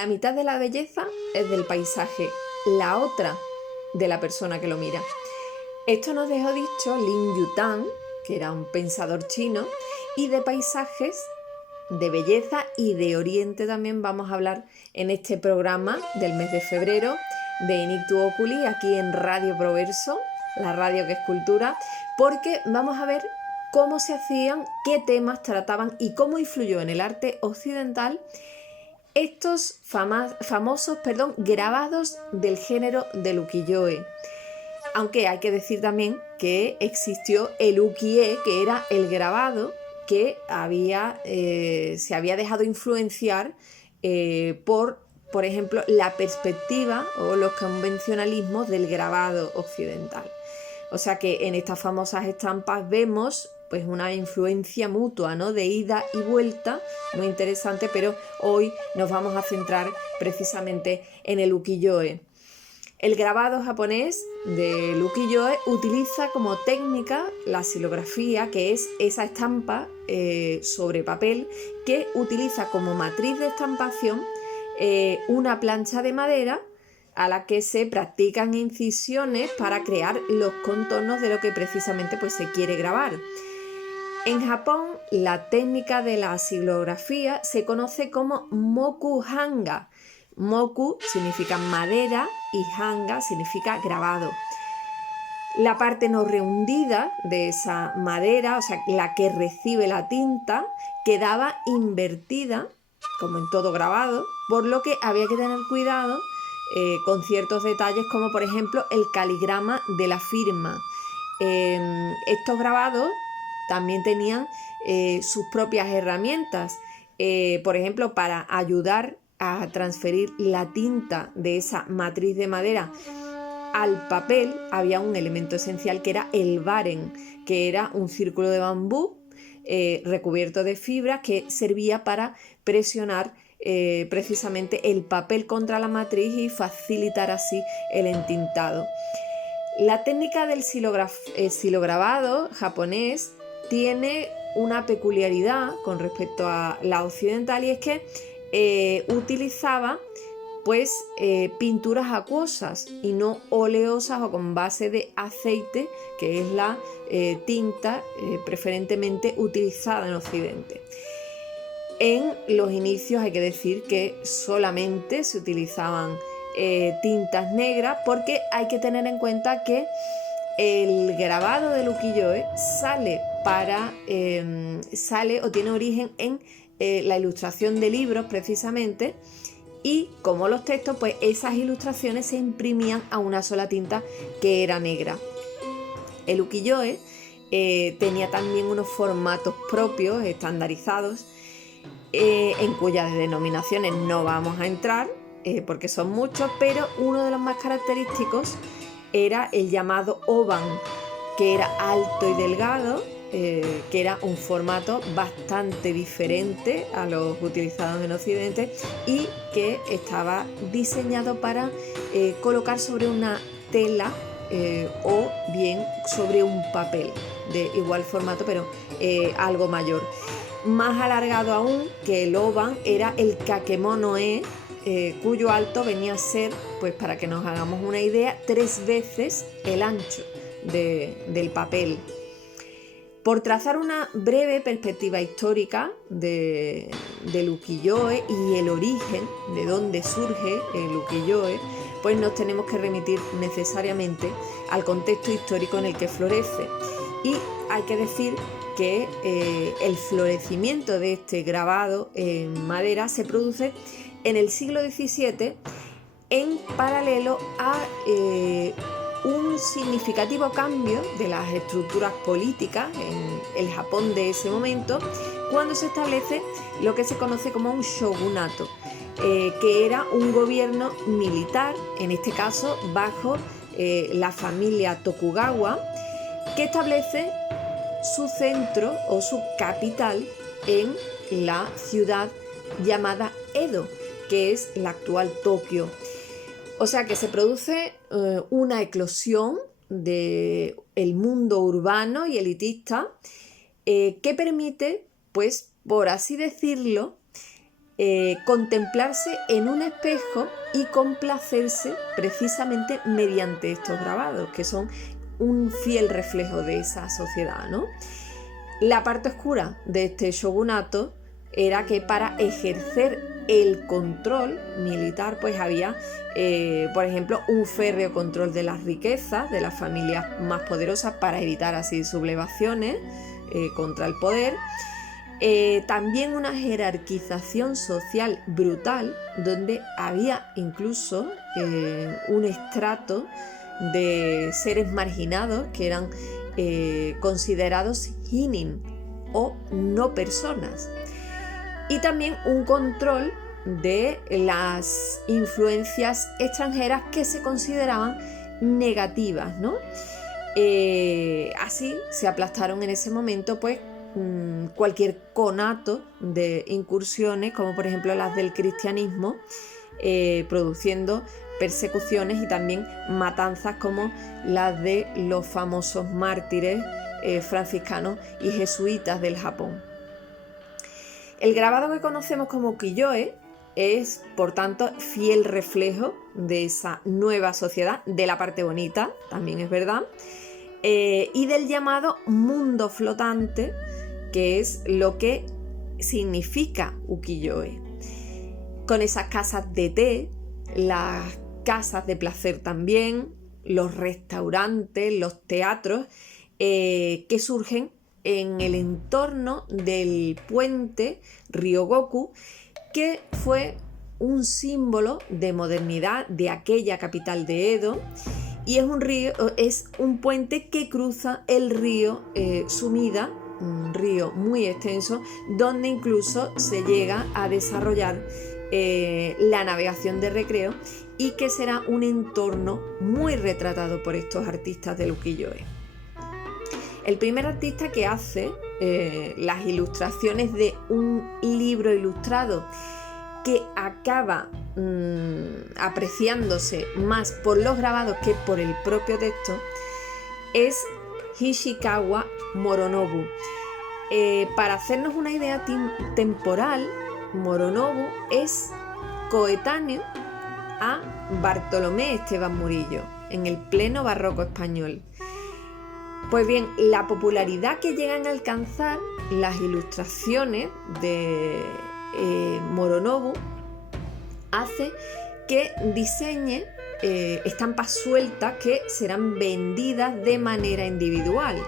La mitad de la belleza es del paisaje, la otra de la persona que lo mira. Esto nos dejó dicho Lin Yutang, que era un pensador chino, y de paisajes, de belleza y de Oriente también vamos a hablar en este programa del mes de febrero de Initu Oculi, aquí en Radio Proverso, la radio que es cultura, porque vamos a ver cómo se hacían, qué temas trataban y cómo influyó en el arte occidental estos famosos grabados del género del ukiyo-e. Aunque hay que decir también que existió el ukiyo-e, que era el grabado que se había dejado influenciar por ejemplo, la perspectiva o los convencionalismos del grabado occidental. O sea que en estas famosas estampas vemos pues una influencia mutua, ¿no? De ida y vuelta, muy interesante, pero hoy nos vamos a centrar precisamente en el ukiyo-e. El grabado japonés del ukiyo-e utiliza como técnica la xilografía, que es esa estampa sobre papel que utiliza como matriz de estampación una plancha de madera a la que se practican incisiones para crear los contornos de lo que precisamente pues, se quiere grabar. En Japón, la técnica de la xilografía se conoce como moku-hanga. Moku significa madera y hanga significa grabado. La parte no rehundida de esa madera, o sea, la que recibe la tinta, quedaba invertida, como en todo grabado, por lo que había que tener cuidado con ciertos detalles, como por ejemplo el caligrama de la firma. Estos grabados también tenían sus propias herramientas, por ejemplo, para ayudar a transferir la tinta de esa matriz de madera al papel había un elemento esencial que era el baren, que era un círculo de bambú recubierto de fibra que servía para presionar precisamente el papel contra la matriz y facilitar así el entintado. La técnica del xilograbado japonés tiene una peculiaridad con respecto a la occidental, y es que utilizaba pues pinturas acuosas y no oleosas o con base de aceite, que es la tinta preferentemente utilizada en Occidente. En los inicios hay que decir que solamente se utilizaban tintas negras, porque hay que tener en cuenta que el grabado del ukiyo-e sale o tiene origen en la ilustración de libros precisamente, y como los textos, pues esas ilustraciones se imprimían a una sola tinta que era negra. El ukiyo-e tenía también unos formatos propios, estandarizados, en cuyas denominaciones no vamos a entrar porque son muchos, pero uno de los más característicos era el llamado oban, que era alto y delgado, que era un formato bastante diferente a los utilizados en Occidente y que estaba diseñado para colocar sobre una tela o bien sobre un papel de igual formato, pero algo mayor. Más alargado aún que el oban era el kakemono-e, cuyo alto venía a ser, pues para que nos hagamos una idea, 3 veces el ancho del papel. Por trazar una breve perspectiva histórica del ukiyo-e y el origen de dónde surge el ukiyo-e, pues nos tenemos que remitir necesariamente al contexto histórico en el que florece. Y hay que decir que el florecimiento de este grabado en madera se produce en el siglo XVII en paralelo a un significativo cambio de las estructuras políticas en el Japón de ese momento, cuando se establece lo que se conoce como un shogunato, que era un gobierno militar, en este caso bajo la familia Tokugawa, que establece su centro o su capital en la ciudad llamada Edo, que es la actual Tokio. O sea que se produce una eclosión del mundo urbano y elitista que permite, pues, por así decirlo, contemplarse en un espejo y complacerse precisamente mediante estos grabados, que son un fiel reflejo de esa sociedad, ¿no? La parte oscura de este shogunato era que para ejercer el control militar pues había, por ejemplo, un férreo control de las riquezas de las familias más poderosas para evitar así sublevaciones contra el poder. También una jerarquización social brutal, donde había incluso un estrato de seres marginados que eran considerados hinin o no personas. Y también un control de las influencias extranjeras que se consideraban negativas, ¿no? Así se aplastaron en ese momento pues cualquier conato de incursiones, como por ejemplo las del cristianismo, produciendo persecuciones y también matanzas como las de los famosos mártires franciscanos y jesuitas del Japón. El grabado que conocemos como ukiyo-e es, por tanto, fiel reflejo de esa nueva sociedad, de la parte bonita, también es verdad, y del llamado mundo flotante, que es lo que significa ukiyo-e. Con esas casas de té, las casas de placer también, los restaurantes, los teatros, que surgen en el entorno del puente Ryogoku, que fue un símbolo de modernidad de aquella capital de Edo, y es un puente que cruza el río Sumida, un río muy extenso, donde incluso se llega a desarrollar la navegación de recreo, y que será un entorno muy retratado por estos artistas del ukiyo-e. El primer artista que hace las ilustraciones de un libro ilustrado que acaba apreciándose más por los grabados que por el propio texto es Hishikawa Moronobu. Para hacernos una idea temporal, Moronobu es coetáneo a Bartolomé Esteban Murillo en el pleno barroco español. Pues bien, la popularidad que llegan a alcanzar las ilustraciones de Moronobu hace que diseñe estampas sueltas que serán vendidas de manera individual.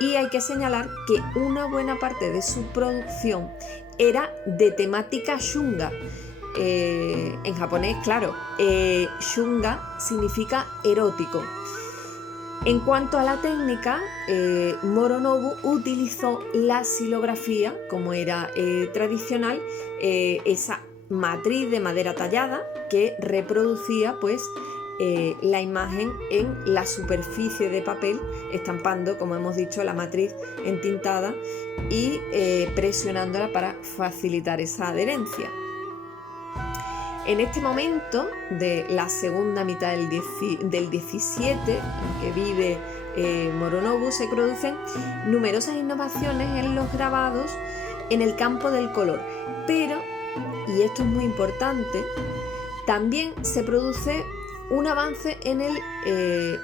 Y hay que señalar que una buena parte de su producción era de temática shunga. En japonés, claro, shunga significa erótico. En cuanto a la técnica, Moronobu utilizó la xilografía, como era tradicional, esa matriz de madera tallada que reproducía pues la imagen en la superficie de papel, estampando, como hemos dicho, la matriz entintada y presionándola para facilitar esa adherencia. En este momento de la segunda mitad del 17 en que vive Moronobu, se producen numerosas innovaciones en los grabados en el campo del color, pero, y esto es muy importante, también se produce un avance en el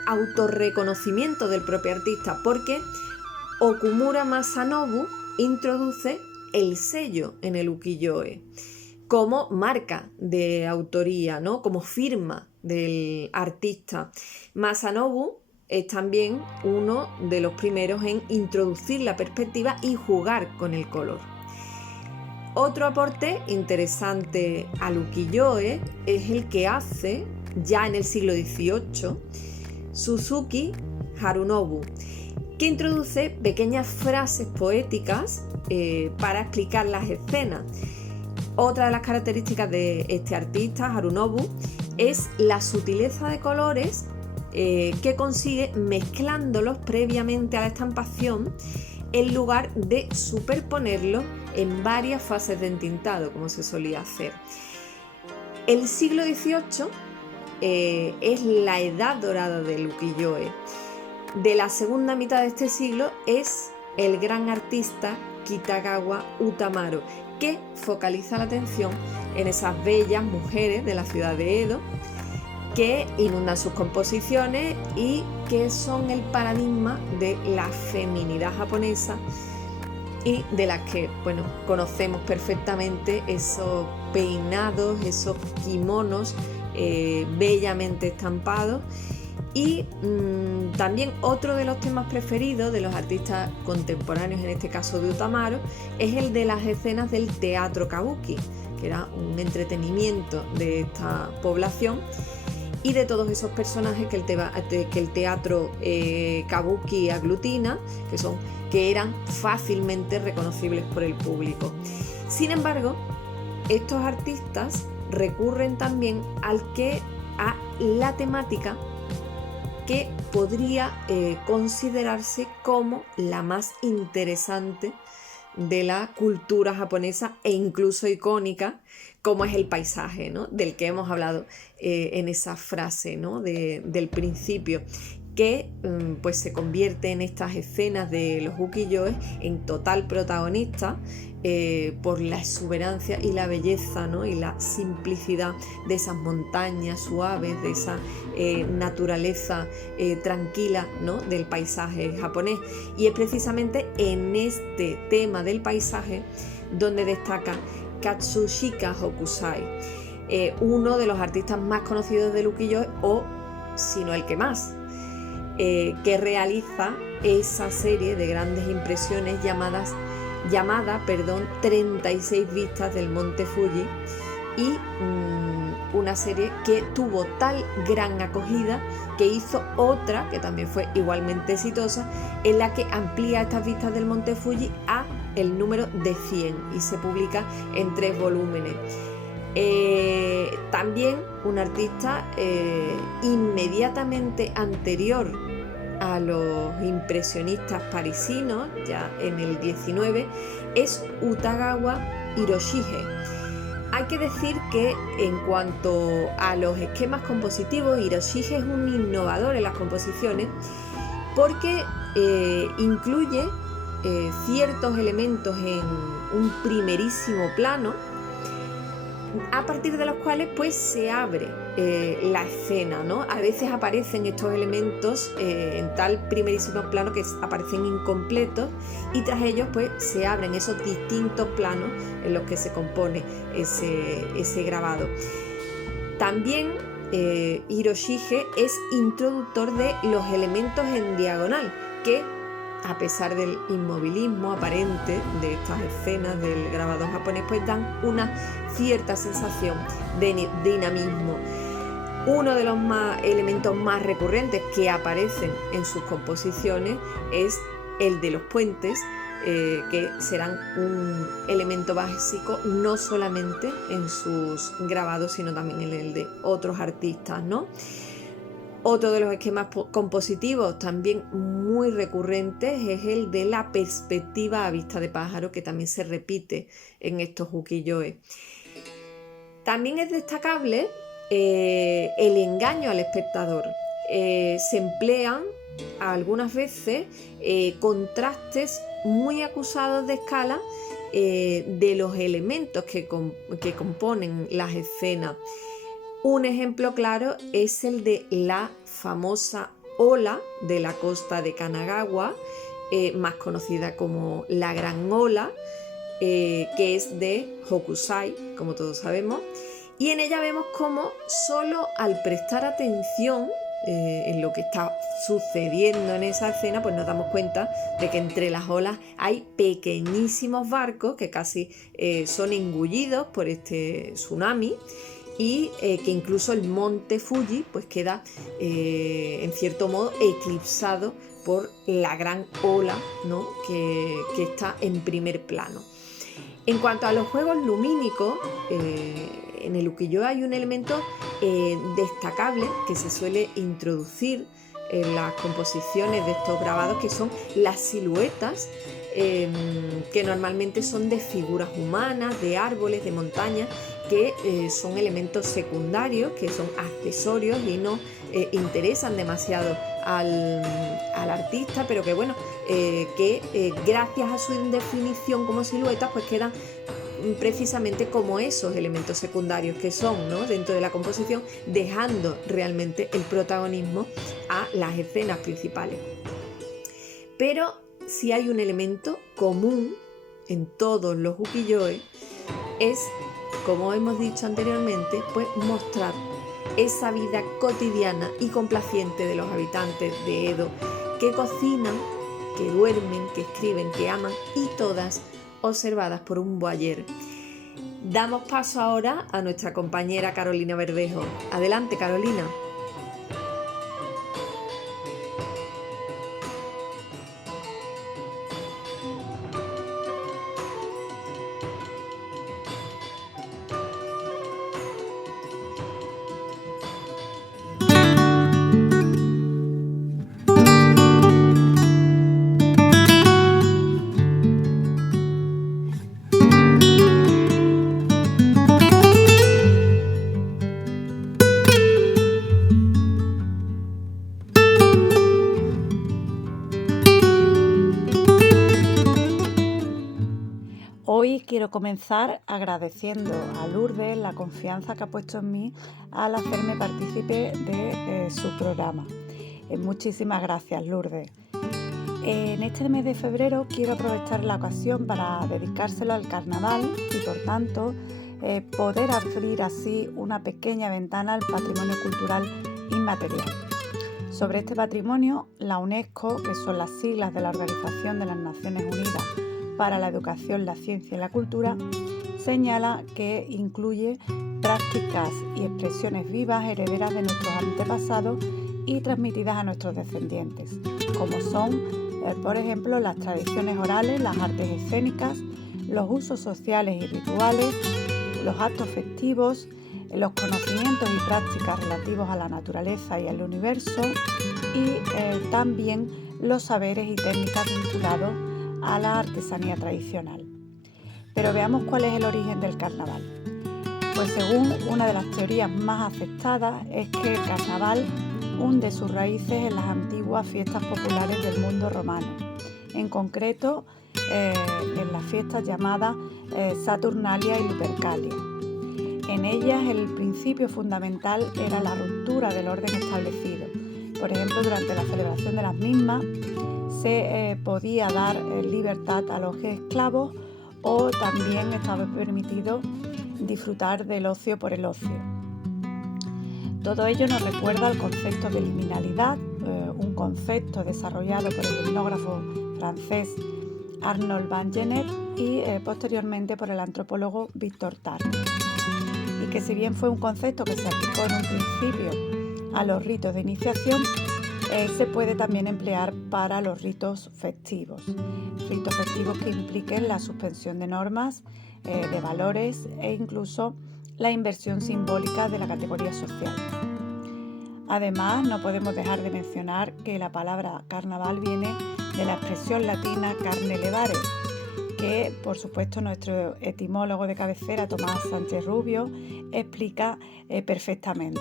autorreconocimiento del propio artista, porque Okumura Masanobu introduce el sello en el ukiyo-e como marca de autoría, ¿no? Como firma del artista. Masanobu es también uno de los primeros en introducir la perspectiva y jugar con el color. Otro aporte interesante al ukiyo-e es el que hace ya en el siglo XVIII Suzuki Harunobu, que introduce pequeñas frases poéticas para explicar las escenas. Otra de las características de este artista, Harunobu, es la sutileza de colores que consigue mezclándolos previamente a la estampación en lugar de superponerlos en varias fases de entintado, como se solía hacer. El siglo XVIII es la edad dorada del ukiyo-e. De la segunda mitad de este siglo es el gran artista Kitagawa Utamaro, que focaliza la atención en esas bellas mujeres de la ciudad de Edo que inundan sus composiciones y que son el paradigma de la feminidad japonesa y de las que, bueno, conocemos perfectamente esos peinados, esos kimonos bellamente estampados. Y también otro de los temas preferidos de los artistas contemporáneos, en este caso de Utamaro, es el de las escenas del teatro kabuki, que era un entretenimiento de esta población y de todos esos personajes que el teatro kabuki aglutina, que eran fácilmente reconocibles por el público. Sin embargo, estos artistas recurren también a la temática que podría considerarse como la más interesante de la cultura japonesa e incluso icónica, como es el paisaje, ¿no? Del que hemos hablado en esa frase, ¿no? del principio, que pues se convierte en estas escenas de los ukiyo-e en total protagonista por la exuberancia y la belleza, ¿no? Y la simplicidad de esas montañas suaves, de esa naturaleza tranquila, ¿no? Del paisaje japonés. Y es precisamente en este tema del paisaje donde destaca Katsushika Hokusai, uno de los artistas más conocidos del ukiyo-e, o si no el que más, que realiza esa serie de grandes impresiones llamada 36 vistas del monte Fuji, y una serie que tuvo tal gran acogida que hizo otra que también fue igualmente exitosa, en la que amplía estas vistas del monte Fuji a el número de 100 y se publica en 3 volúmenes. También un artista inmediatamente anterior a los impresionistas parisinos, ya en el 19, es Utagawa Hiroshige. Hay que decir que en cuanto a los esquemas compositivos, Hiroshige es un innovador en las composiciones porque incluye ciertos elementos en un primerísimo plano, a partir de los cuales pues se abre la escena, ¿no? A veces aparecen estos elementos en tal primerísimo plano que aparecen incompletos, y tras ellos pues se abren esos distintos planos en los que se compone ese grabado. También Hiroshige es introductor de los elementos en diagonal, que a pesar del inmovilismo aparente de estas escenas del grabado japonés, pues dan una cierta sensación de dinamismo. Uno de los elementos más recurrentes que aparecen en sus composiciones es el de los puentes, que serán un elemento básico no solamente en sus grabados, sino también en el de otros artistas, ¿no? Otro de los esquemas compositivos también muy recurrentes es el de la perspectiva a vista de pájaro, que también se repite en estos ukiyo-e. También es destacable el engaño al espectador. Se emplean algunas veces contrastes muy acusados de escala de los elementos que componen las escenas. Un ejemplo claro es el de la famosa ola de la costa de Kanagawa, más conocida como la Gran Ola, que es de Hokusai, como todos sabemos, y en ella vemos cómo solo al prestar atención en lo que está sucediendo en esa escena, pues nos damos cuenta de que entre las olas hay pequeñísimos barcos que casi son engullidos por este tsunami, y que incluso el monte Fuji pues queda en cierto modo eclipsado por la gran ola, ¿no? que está en primer plano. En cuanto a los juegos lumínicos, en el ukiyo-e hay un elemento destacable que se suele introducir en las composiciones de estos grabados, que son las siluetas, que normalmente son de figuras humanas, de árboles, de montañas, que son elementos secundarios, que son accesorios y no interesan demasiado al artista, pero que bueno, que gracias a su indefinición como siluetas pues quedan precisamente como esos elementos secundarios que son, ¿no?, dentro de la composición, dejando realmente el protagonismo a las escenas principales. Pero si hay un elemento común en todos los ukiyo-e, es, como hemos dicho anteriormente, pues mostrar esa vida cotidiana y complaciente de los habitantes de Edo, que cocinan, que duermen, que escriben, que aman, y todas observadas por un voyeur. Damos paso ahora a nuestra compañera Carolina Verdejo. Adelante, Carolina. Hoy quiero comenzar agradeciendo a Lourdes la confianza que ha puesto en mí al hacerme partícipe de su programa. Muchísimas gracias, Lourdes. En este mes de febrero quiero aprovechar la ocasión para dedicárselo al carnaval y, por tanto, poder abrir así una pequeña ventana al patrimonio cultural inmaterial. Sobre este patrimonio, la UNESCO, que son las siglas de la Organización de las Naciones Unidas para la Educación, la Ciencia y la Cultura, señala que incluye prácticas y expresiones vivas herederas de nuestros antepasados y transmitidas a nuestros descendientes, como son, por ejemplo, las tradiciones orales, las artes escénicas, los usos sociales y rituales, los actos festivos, los conocimientos y prácticas relativos a la naturaleza y al universo, y también los saberes y técnicas vinculados a la artesanía tradicional. Pero veamos cuál es el origen del carnaval. Pues según una de las teorías más aceptadas es que el carnaval hunde sus raíces en las antiguas fiestas populares del mundo romano, en concreto en las fiestas llamadas Saturnalia y Lupercalia. En ellas el principio fundamental era la ruptura del orden establecido. Por ejemplo, durante la celebración de las mismas se podía dar libertad a los esclavos, o también estaba permitido disfrutar del ocio por el ocio. Todo ello nos recuerda al concepto de liminalidad, un concepto desarrollado por el etnógrafo francés Arnold van Gennep y posteriormente por el antropólogo Victor Tarde. Y que si bien fue un concepto que se aplicó en un principio a los ritos de iniciación, se puede también emplear para los ritos festivos que impliquen la suspensión de normas, de valores e incluso la inversión simbólica de la categoría social. Además, no podemos dejar de mencionar que la palabra carnaval viene de la expresión latina carne levare, que por supuesto nuestro etimólogo de cabecera Tomás Sánchez Rubio explica perfectamente,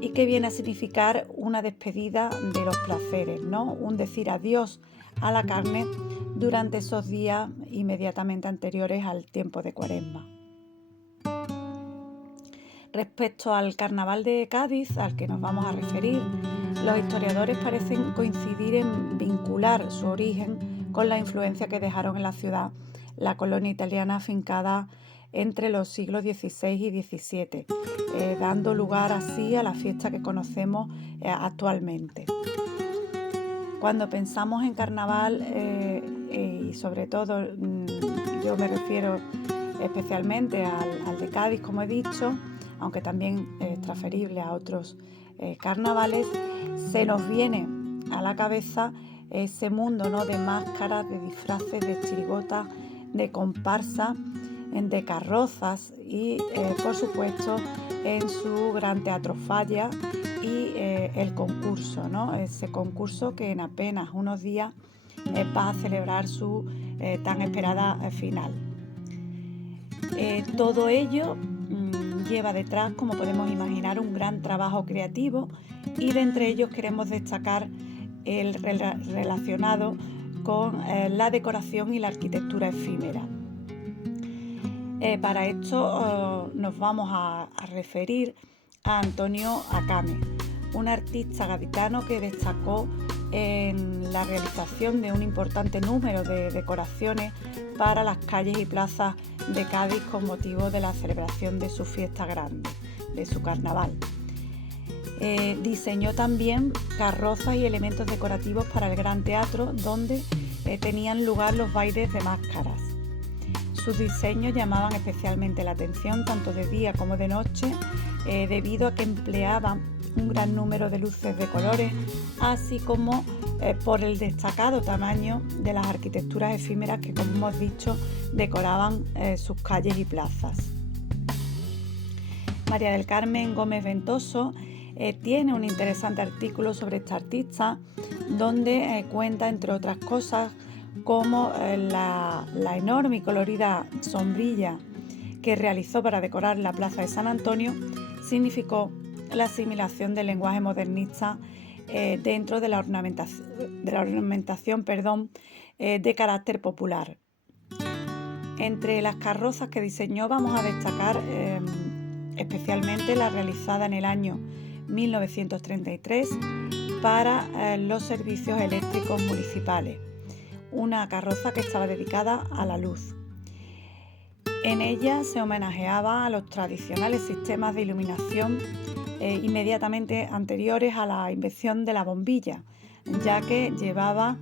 y que viene a significar una despedida de los placeres, ¿no? Un decir adiós a la carne durante esos días inmediatamente anteriores al tiempo de Cuaresma. Respecto al carnaval de Cádiz, al que nos vamos a referir, los historiadores parecen coincidir en vincular su origen con la influencia que dejaron en la ciudad la colonia italiana afincada entre los siglos XVI y XVII, dando lugar así a la fiesta que conocemos actualmente. Cuando pensamos en carnaval, y sobre todo yo me refiero especialmente al de Cádiz, como he dicho, aunque también es transferible a otros carnavales, se nos viene a la cabeza ese mundo, ¿no?, de máscaras, de disfraces, de chirigotas, de comparsa, de carrozas y, por supuesto, en su gran teatro falla y el concurso, ¿no? Ese concurso que en apenas unos días va a celebrar su tan esperada final. Todo ello lleva detrás, como podemos imaginar, un gran trabajo creativo, y de entre ellos queremos destacar el relacionado con la decoración y la arquitectura efímera. Para esto nos vamos a referir a Antonio Akame, un artista gaditano que destacó en la realización de un importante número de decoraciones para las calles y plazas de Cádiz con motivo de la celebración de su fiesta grande, de su carnaval. Diseñó también carrozas y elementos decorativos para el Gran Teatro, donde tenían lugar los bailes de máscaras. Sus diseños llamaban especialmente la atención tanto de día como de noche, debido a que empleaban un gran número de luces de colores, así como por el destacado tamaño de las arquitecturas efímeras que, como hemos dicho, decoraban sus calles y plazas. María del Carmen Gómez Ventoso tiene un interesante artículo sobre esta artista, donde cuenta, entre otras cosas, cómo la enorme y colorida sombrilla que realizó para decorar la plaza de San Antonio significó la asimilación del lenguaje modernista dentro de la ornamentación de carácter popular. Entre las carrozas que diseñó vamos a destacar especialmente la realizada en el año 1933 para los servicios eléctricos municipales, una carroza que estaba dedicada a la luz. En ella se homenajeaba a los tradicionales sistemas de iluminación inmediatamente anteriores a la invención de la bombilla, ya que llevaba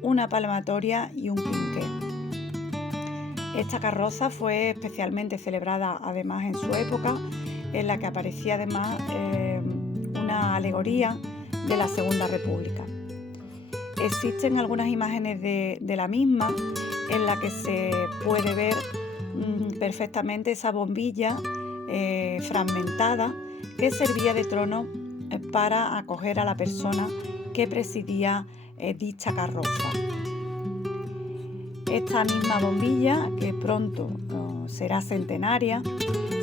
una palmatoria y un quinqué. Esta carroza fue especialmente celebrada además en su época, en la que aparecía además una alegoría de la Segunda República. Existen algunas imágenes de la misma en la que se puede ver perfectamente esa bombilla fragmentada que servía de trono para acoger a la persona que presidía dicha carroza. Esta misma bombilla, que pronto será centenaria,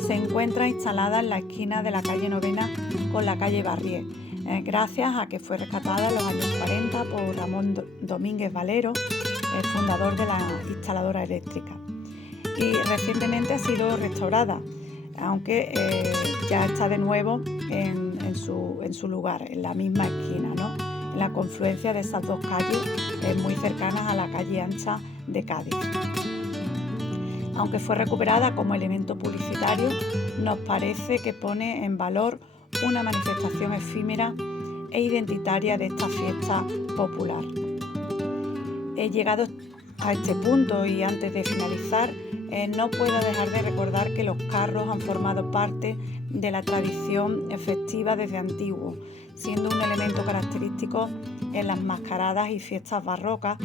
se encuentra instalada en la esquina de la calle Novena con la calle Barrié, gracias a que fue rescatada en los años 40 por Ramón Domínguez Valero, el fundador de la instaladora eléctrica. Y recientemente ha sido restaurada, aunque ya está de nuevo en su lugar, en la misma esquina, ¿no?, en la confluencia de esas dos calles muy cercanas a la calle ancha de Cádiz. Aunque fue recuperada como elemento publicitario, nos parece que pone en valor una manifestación efímera e identitaria de esta fiesta popular. He llegado a este punto y antes de finalizar, no puedo dejar de recordar que los carros han formado parte de la tradición festiva desde antiguo, siendo un elemento característico en las mascaradas y fiestas barrocas,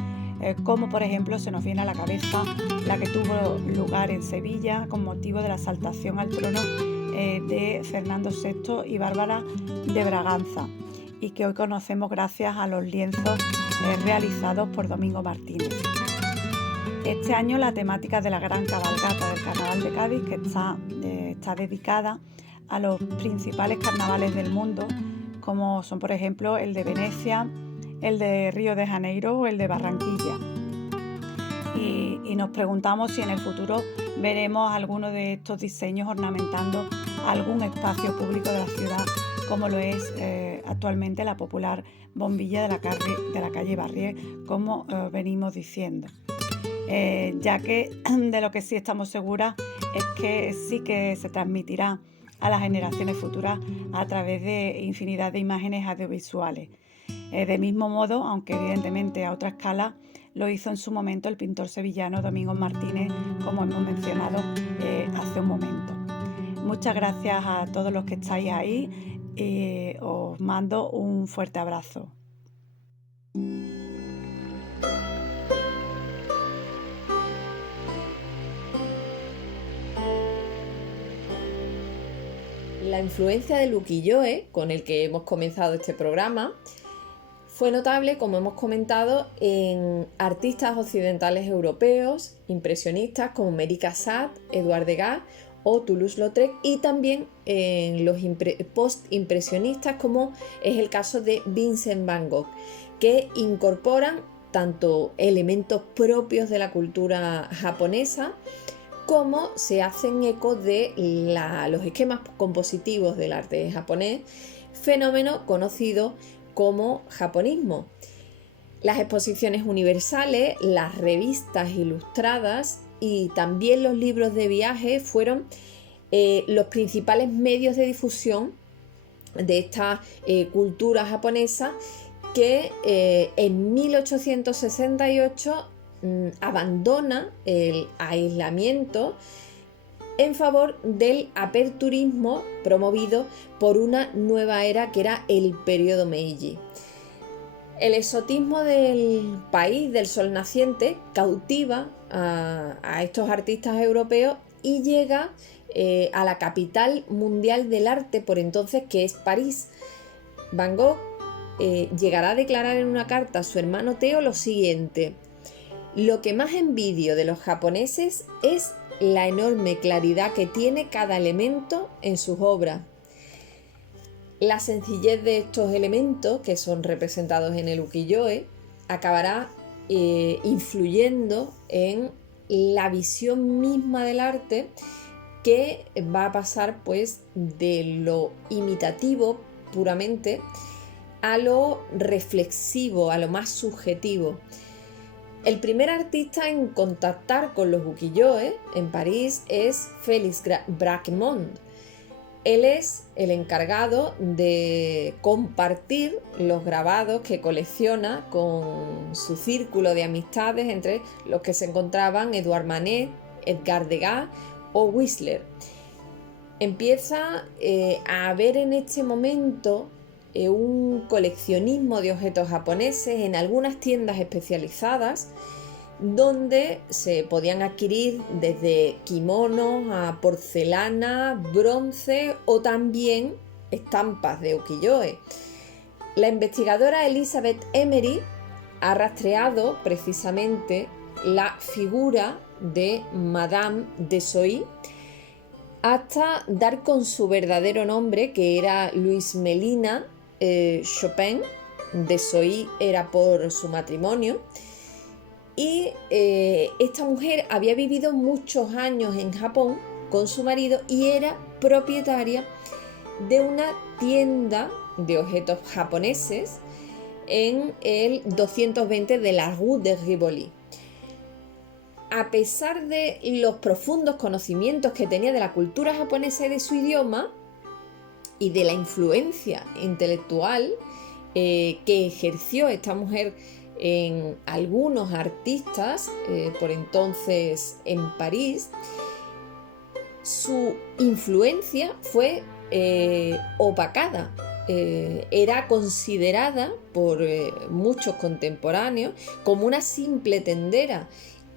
como por ejemplo se nos viene a la cabeza la que tuvo lugar en Sevilla con motivo de la exaltación al trono de Fernando VI y Bárbara de Braganza, y que hoy conocemos gracias a los lienzos realizados por Domingo Martínez. Este año la temática de la gran cabalgata del Carnaval de Cádiz, que está dedicada a los principales carnavales del mundo, como son por ejemplo el de Venecia, el de Río de Janeiro o el de Barranquilla. Y nos preguntamos si en el futuro veremos alguno de estos diseños ornamentando algún espacio público de la ciudad, como lo es actualmente la popular bombilla de la calle Barrié, como venimos diciendo. Ya que de lo que sí estamos seguras es que sí que se transmitirá a las generaciones futuras a través de infinidad de imágenes audiovisuales. De mismo modo, aunque evidentemente a otra escala, lo hizo en su momento el pintor sevillano Domingo Martínez, como hemos mencionado hace un momento. Muchas gracias a todos los que estáis ahí y os mando un fuerte abrazo. La influencia de Luquilloe, con el que hemos comenzado este programa, fue notable, como hemos comentado, en artistas occidentales europeos, impresionistas como Mary Cassatt, Edouard Degas o Toulouse-Lautrec, y también en los post-impresionistas, como es el caso de Vincent van Gogh, que incorporan tanto elementos propios de la cultura japonesa cómo se hacen eco de los esquemas compositivos del arte japonés, fenómeno conocido como japonismo. Las exposiciones universales, las revistas ilustradas y también los libros de viaje fueron los principales medios de difusión de esta cultura japonesa que en 1868 abandona el aislamiento en favor del aperturismo promovido por una nueva era que era el periodo Meiji. El exotismo del país del sol naciente cautiva a estos artistas europeos y llega a la capital mundial del arte por entonces, que es París. Van Gogh llegará a declarar en una carta a su hermano Theo lo siguiente: lo que más envidio de los japoneses es la enorme claridad que tiene cada elemento en sus obras. La sencillez de estos elementos, que son representados en el ukiyo-e, acabará influyendo en la visión misma del arte, que va a pasar pues de lo imitativo puramente a lo reflexivo, a lo más subjetivo. El primer artista en contactar con los ukiyo-e en París es Félix Bracquemond. Él es el encargado de compartir los grabados que colecciona con su círculo de amistades, entre los que se encontraban Edouard Manet, Edgar Degas o Whistler. Empieza a haber en este momento un coleccionismo de objetos japoneses en algunas tiendas especializadas, donde se podían adquirir desde kimonos a porcelana, bronce o también estampas de ukiyo-e. La investigadora Elizabeth Emery ha rastreado precisamente la figura de Madame Desoy hasta dar con su verdadero nombre, que era Louise Melina Chopin. Desoy era por su matrimonio. Y esta mujer había vivido muchos años en Japón con su marido y era propietaria de una tienda de objetos japoneses en el 220 de la Rue de Rivoli. A pesar de los profundos conocimientos que tenía de la cultura japonesa y de su idioma y de la influencia intelectual que ejerció esta mujer en algunos artistas por entonces en París, su influencia fue opacada. Era considerada por muchos contemporáneos como una simple tendera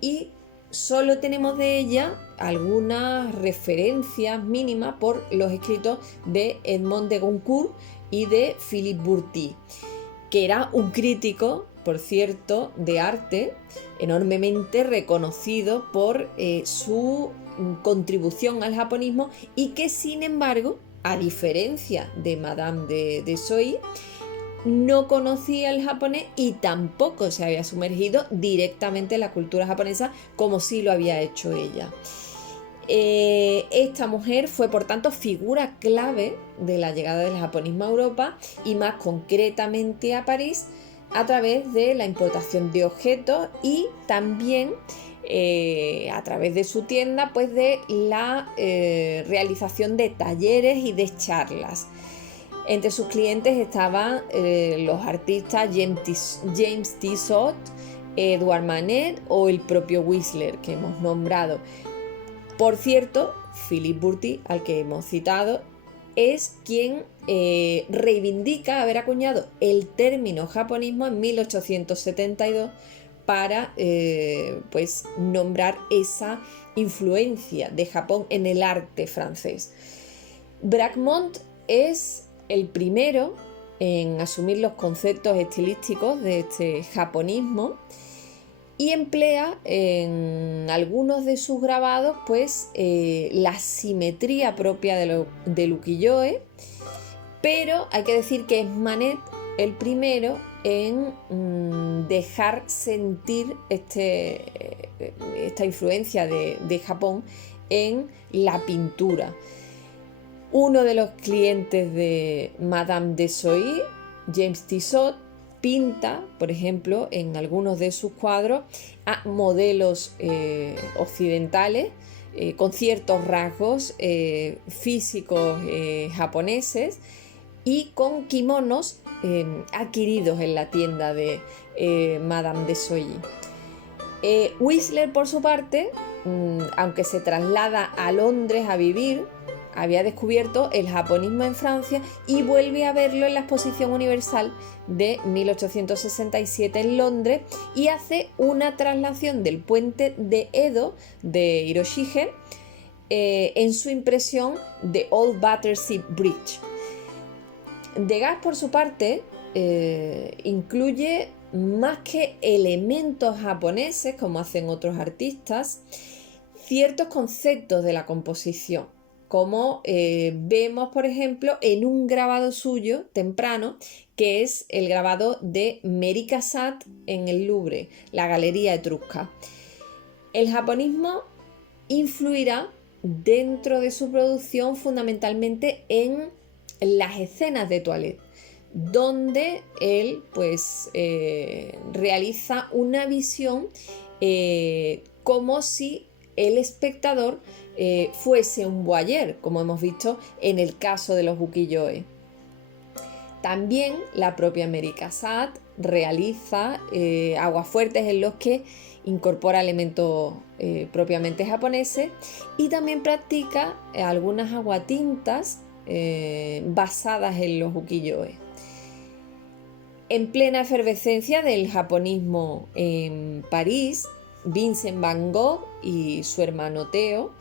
y solo tenemos de ella algunas referencias mínimas por los escritos de Edmond de Goncourt y de Philippe Bourti, que era un crítico, por cierto, de arte enormemente reconocido por su contribución al japonismo y que, sin embargo, a diferencia de Madame de Desoy, no conocía el japonés y tampoco se había sumergido directamente en la cultura japonesa como sí lo había hecho ella. Esta mujer fue, por tanto, figura clave de la llegada del japonismo a Europa y más concretamente a París, a través de la importación de objetos y también a través de su tienda, pues de la realización de talleres y de charlas. Entre sus clientes estaban los artistas James Tissot, Edouard Manet o el propio Whistler, que hemos nombrado. Por cierto, Philippe Bourti, al que hemos citado, es quien reivindica haber acuñado el término japonismo en 1872 para pues nombrar esa influencia de Japón en el arte francés. Bracquemond es el primero en asumir los conceptos estilísticos de este japonismo y emplea en algunos de sus grabados pues la simetría propia del ukiyo-e, pero hay que decir que es Manet el primero en dejar sentir esta influencia de Japón en la pintura. Uno de los clientes de Madame Dessoir, James Tissot, pinta, por ejemplo, en algunos de sus cuadros a modelos occidentales con ciertos rasgos físicos japoneses y con kimonos adquiridos en la tienda de Madame Dessoir. Whistler, por su parte, aunque se traslada a Londres a vivir, había descubierto el japonismo en Francia y vuelve a verlo en la Exposición Universal de 1867 en Londres y hace una traslación del puente de Edo de Hiroshige en su impresión de Old Battersea Bridge. Degas, por su parte, incluye más que elementos japoneses, como hacen otros artistas, ciertos conceptos de la composición, como vemos, por ejemplo, en un grabado suyo temprano, que es el grabado de Mary Cassatt en el Louvre, la Galería Etrusca. El japonismo influirá dentro de su producción fundamentalmente en las escenas de toilette, donde él realiza una visión como si el espectador fuese un voyeur, como hemos visto en el caso de los ukiyo-e. También la propia Mary Cassatt realiza aguafuertes en los que incorpora elementos propiamente japoneses y también practica algunas aguatintas basadas en los ukiyo-e. En plena efervescencia del japonismo en París, Vincent van Gogh y su hermano Theo,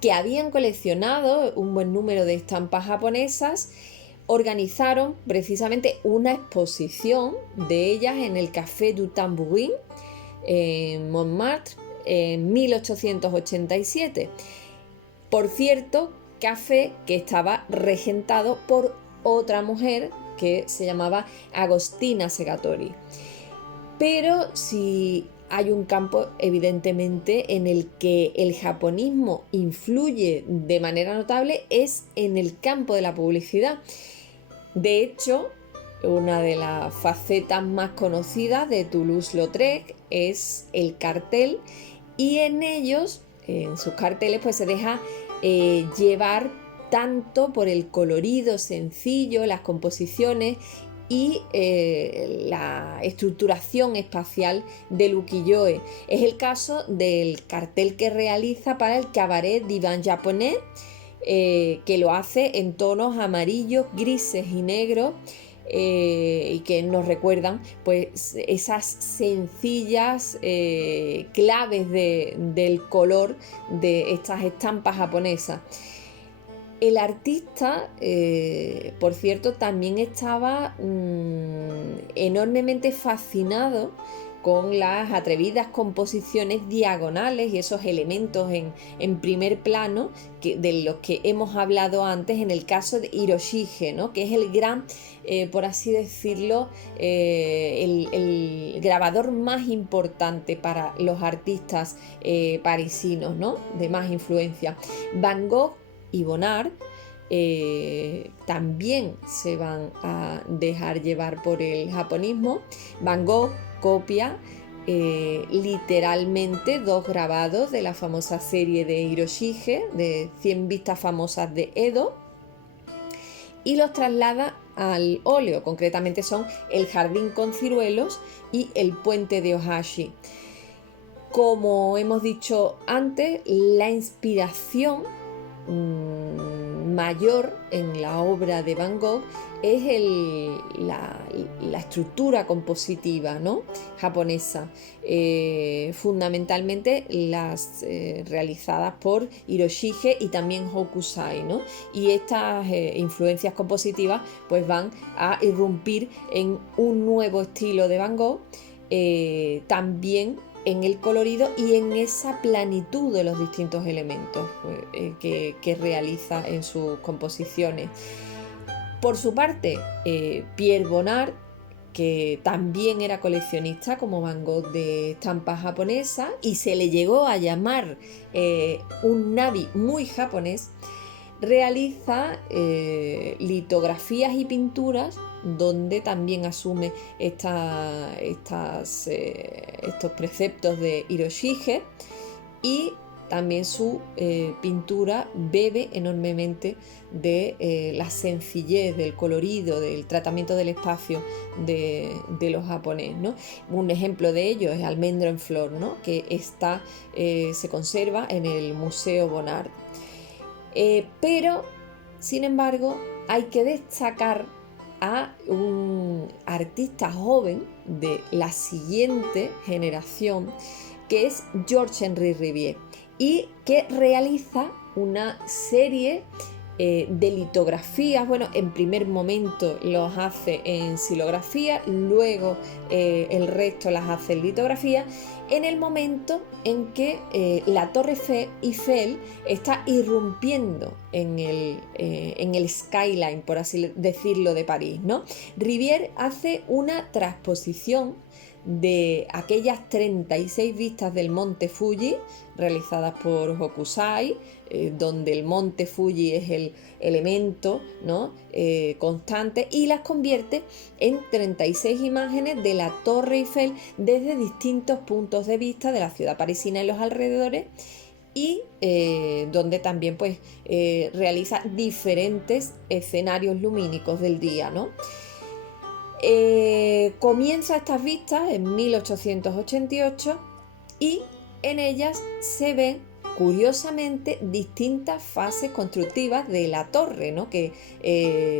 que habían coleccionado un buen número de estampas japonesas, organizaron precisamente una exposición de ellas en el Café du Tambourin en Montmartre en 1887. Por cierto, café que estaba regentado por otra mujer que se llamaba Agostina Segatori. Pero si hay un campo evidentemente en el que el japonismo influye de manera notable, es en el campo de la publicidad. De hecho, una de las facetas más conocidas de Toulouse-Lautrec es el cartel, y en ellos, en sus carteles, pues se deja llevar tanto por el colorido sencillo, las composiciones y la estructuración espacial del ukiyo-e. Es el caso del cartel que realiza para el Cabaret Divan Japonais, que lo hace en tonos amarillos, grises y negros, y que nos recuerdan pues esas sencillas claves del color de estas estampas japonesas. El artista, por cierto, también estaba enormemente fascinado con las atrevidas composiciones diagonales y esos elementos en primer plano de los que hemos hablado antes en el caso de Hiroshige, ¿no? Que es el gran, por así decirlo, el grabador más importante para los artistas parisinos, ¿no? De más influencia. Van Gogh y Bonnard también se van a dejar llevar por el japonismo. Van Gogh copia literalmente dos grabados de la famosa serie de Hiroshige, de 100 vistas famosas de Edo, y los traslada al óleo. Concretamente son el jardín con ciruelos y el puente de Ohashi. Como hemos dicho antes, la inspiración mayor en la obra de Van Gogh es la estructura compositiva, ¿no? Japonesa, fundamentalmente las realizadas por Hiroshige y también Hokusai, ¿no? Y estas influencias compositivas pues van a irrumpir en un nuevo estilo de Van Gogh, también en el colorido y en esa planitud de los distintos elementos que realiza en sus composiciones. Por su parte, Pierre Bonnard que también era coleccionista como Van Gogh de estampas japonesas y se le llegó a llamar un nabi muy japonés, realiza litografías y pinturas donde también asume estos preceptos de Hiroshige, y también su pintura bebe enormemente de la sencillez, del colorido, del tratamiento del espacio de los japoneses, ¿no? Un ejemplo de ello es Almendro en Flor, ¿no? Que se conserva en el Museo Bonnard. Pero, sin embargo, hay que destacar a un artista joven de la siguiente generación, que es Georges-Henri Rivière, y que realiza una serie de litografías. Bueno, en primer momento los hace en xilografía, luego el resto las hace en litografía, en el momento en que la Torre Eiffel está irrumpiendo en el skyline, por así decirlo, de París, ¿no? Rivière hace una transposición de aquellas 36 vistas del monte Fuji realizadas por Hokusai, donde el monte Fuji es el elemento, ¿no? Constante, y las convierte en 36 imágenes de la Torre Eiffel desde distintos puntos de vista de la ciudad parisina y los alrededores, y donde también pues realiza diferentes escenarios lumínicos del día, ¿no? Comienza estas vistas en 1888 y en ellas se ven curiosamente distintas fases constructivas de la torre, ¿no? Que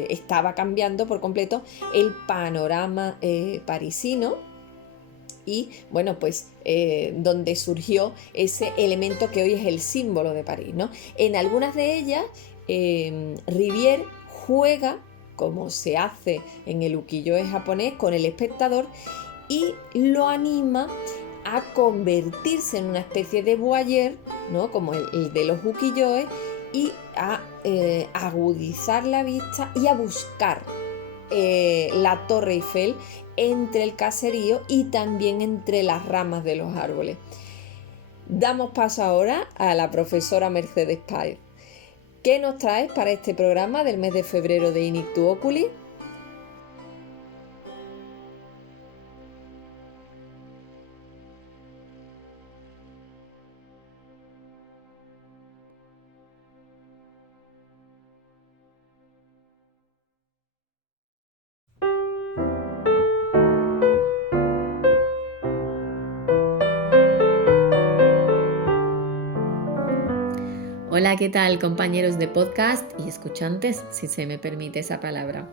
estaba cambiando por completo el panorama parisino, y bueno, pues donde surgió ese elemento que hoy es el símbolo de París, ¿no? En algunas de ellas Rivière juega, como se hace en el ukiyo-e japonés, con el espectador y lo anima a convertirse en una especie de voyeur, ¿no? Como el de los ukiyo-e, y a agudizar la vista y a buscar la Torre Eiffel entre el caserío y también entre las ramas de los árboles. Damos paso ahora a la profesora Mercedes Páez. ¿Qué nos traes para este programa del mes de febrero de Inictu Oculi? Hola, ¿qué tal, compañeros de podcast y escuchantes, si se me permite esa palabra?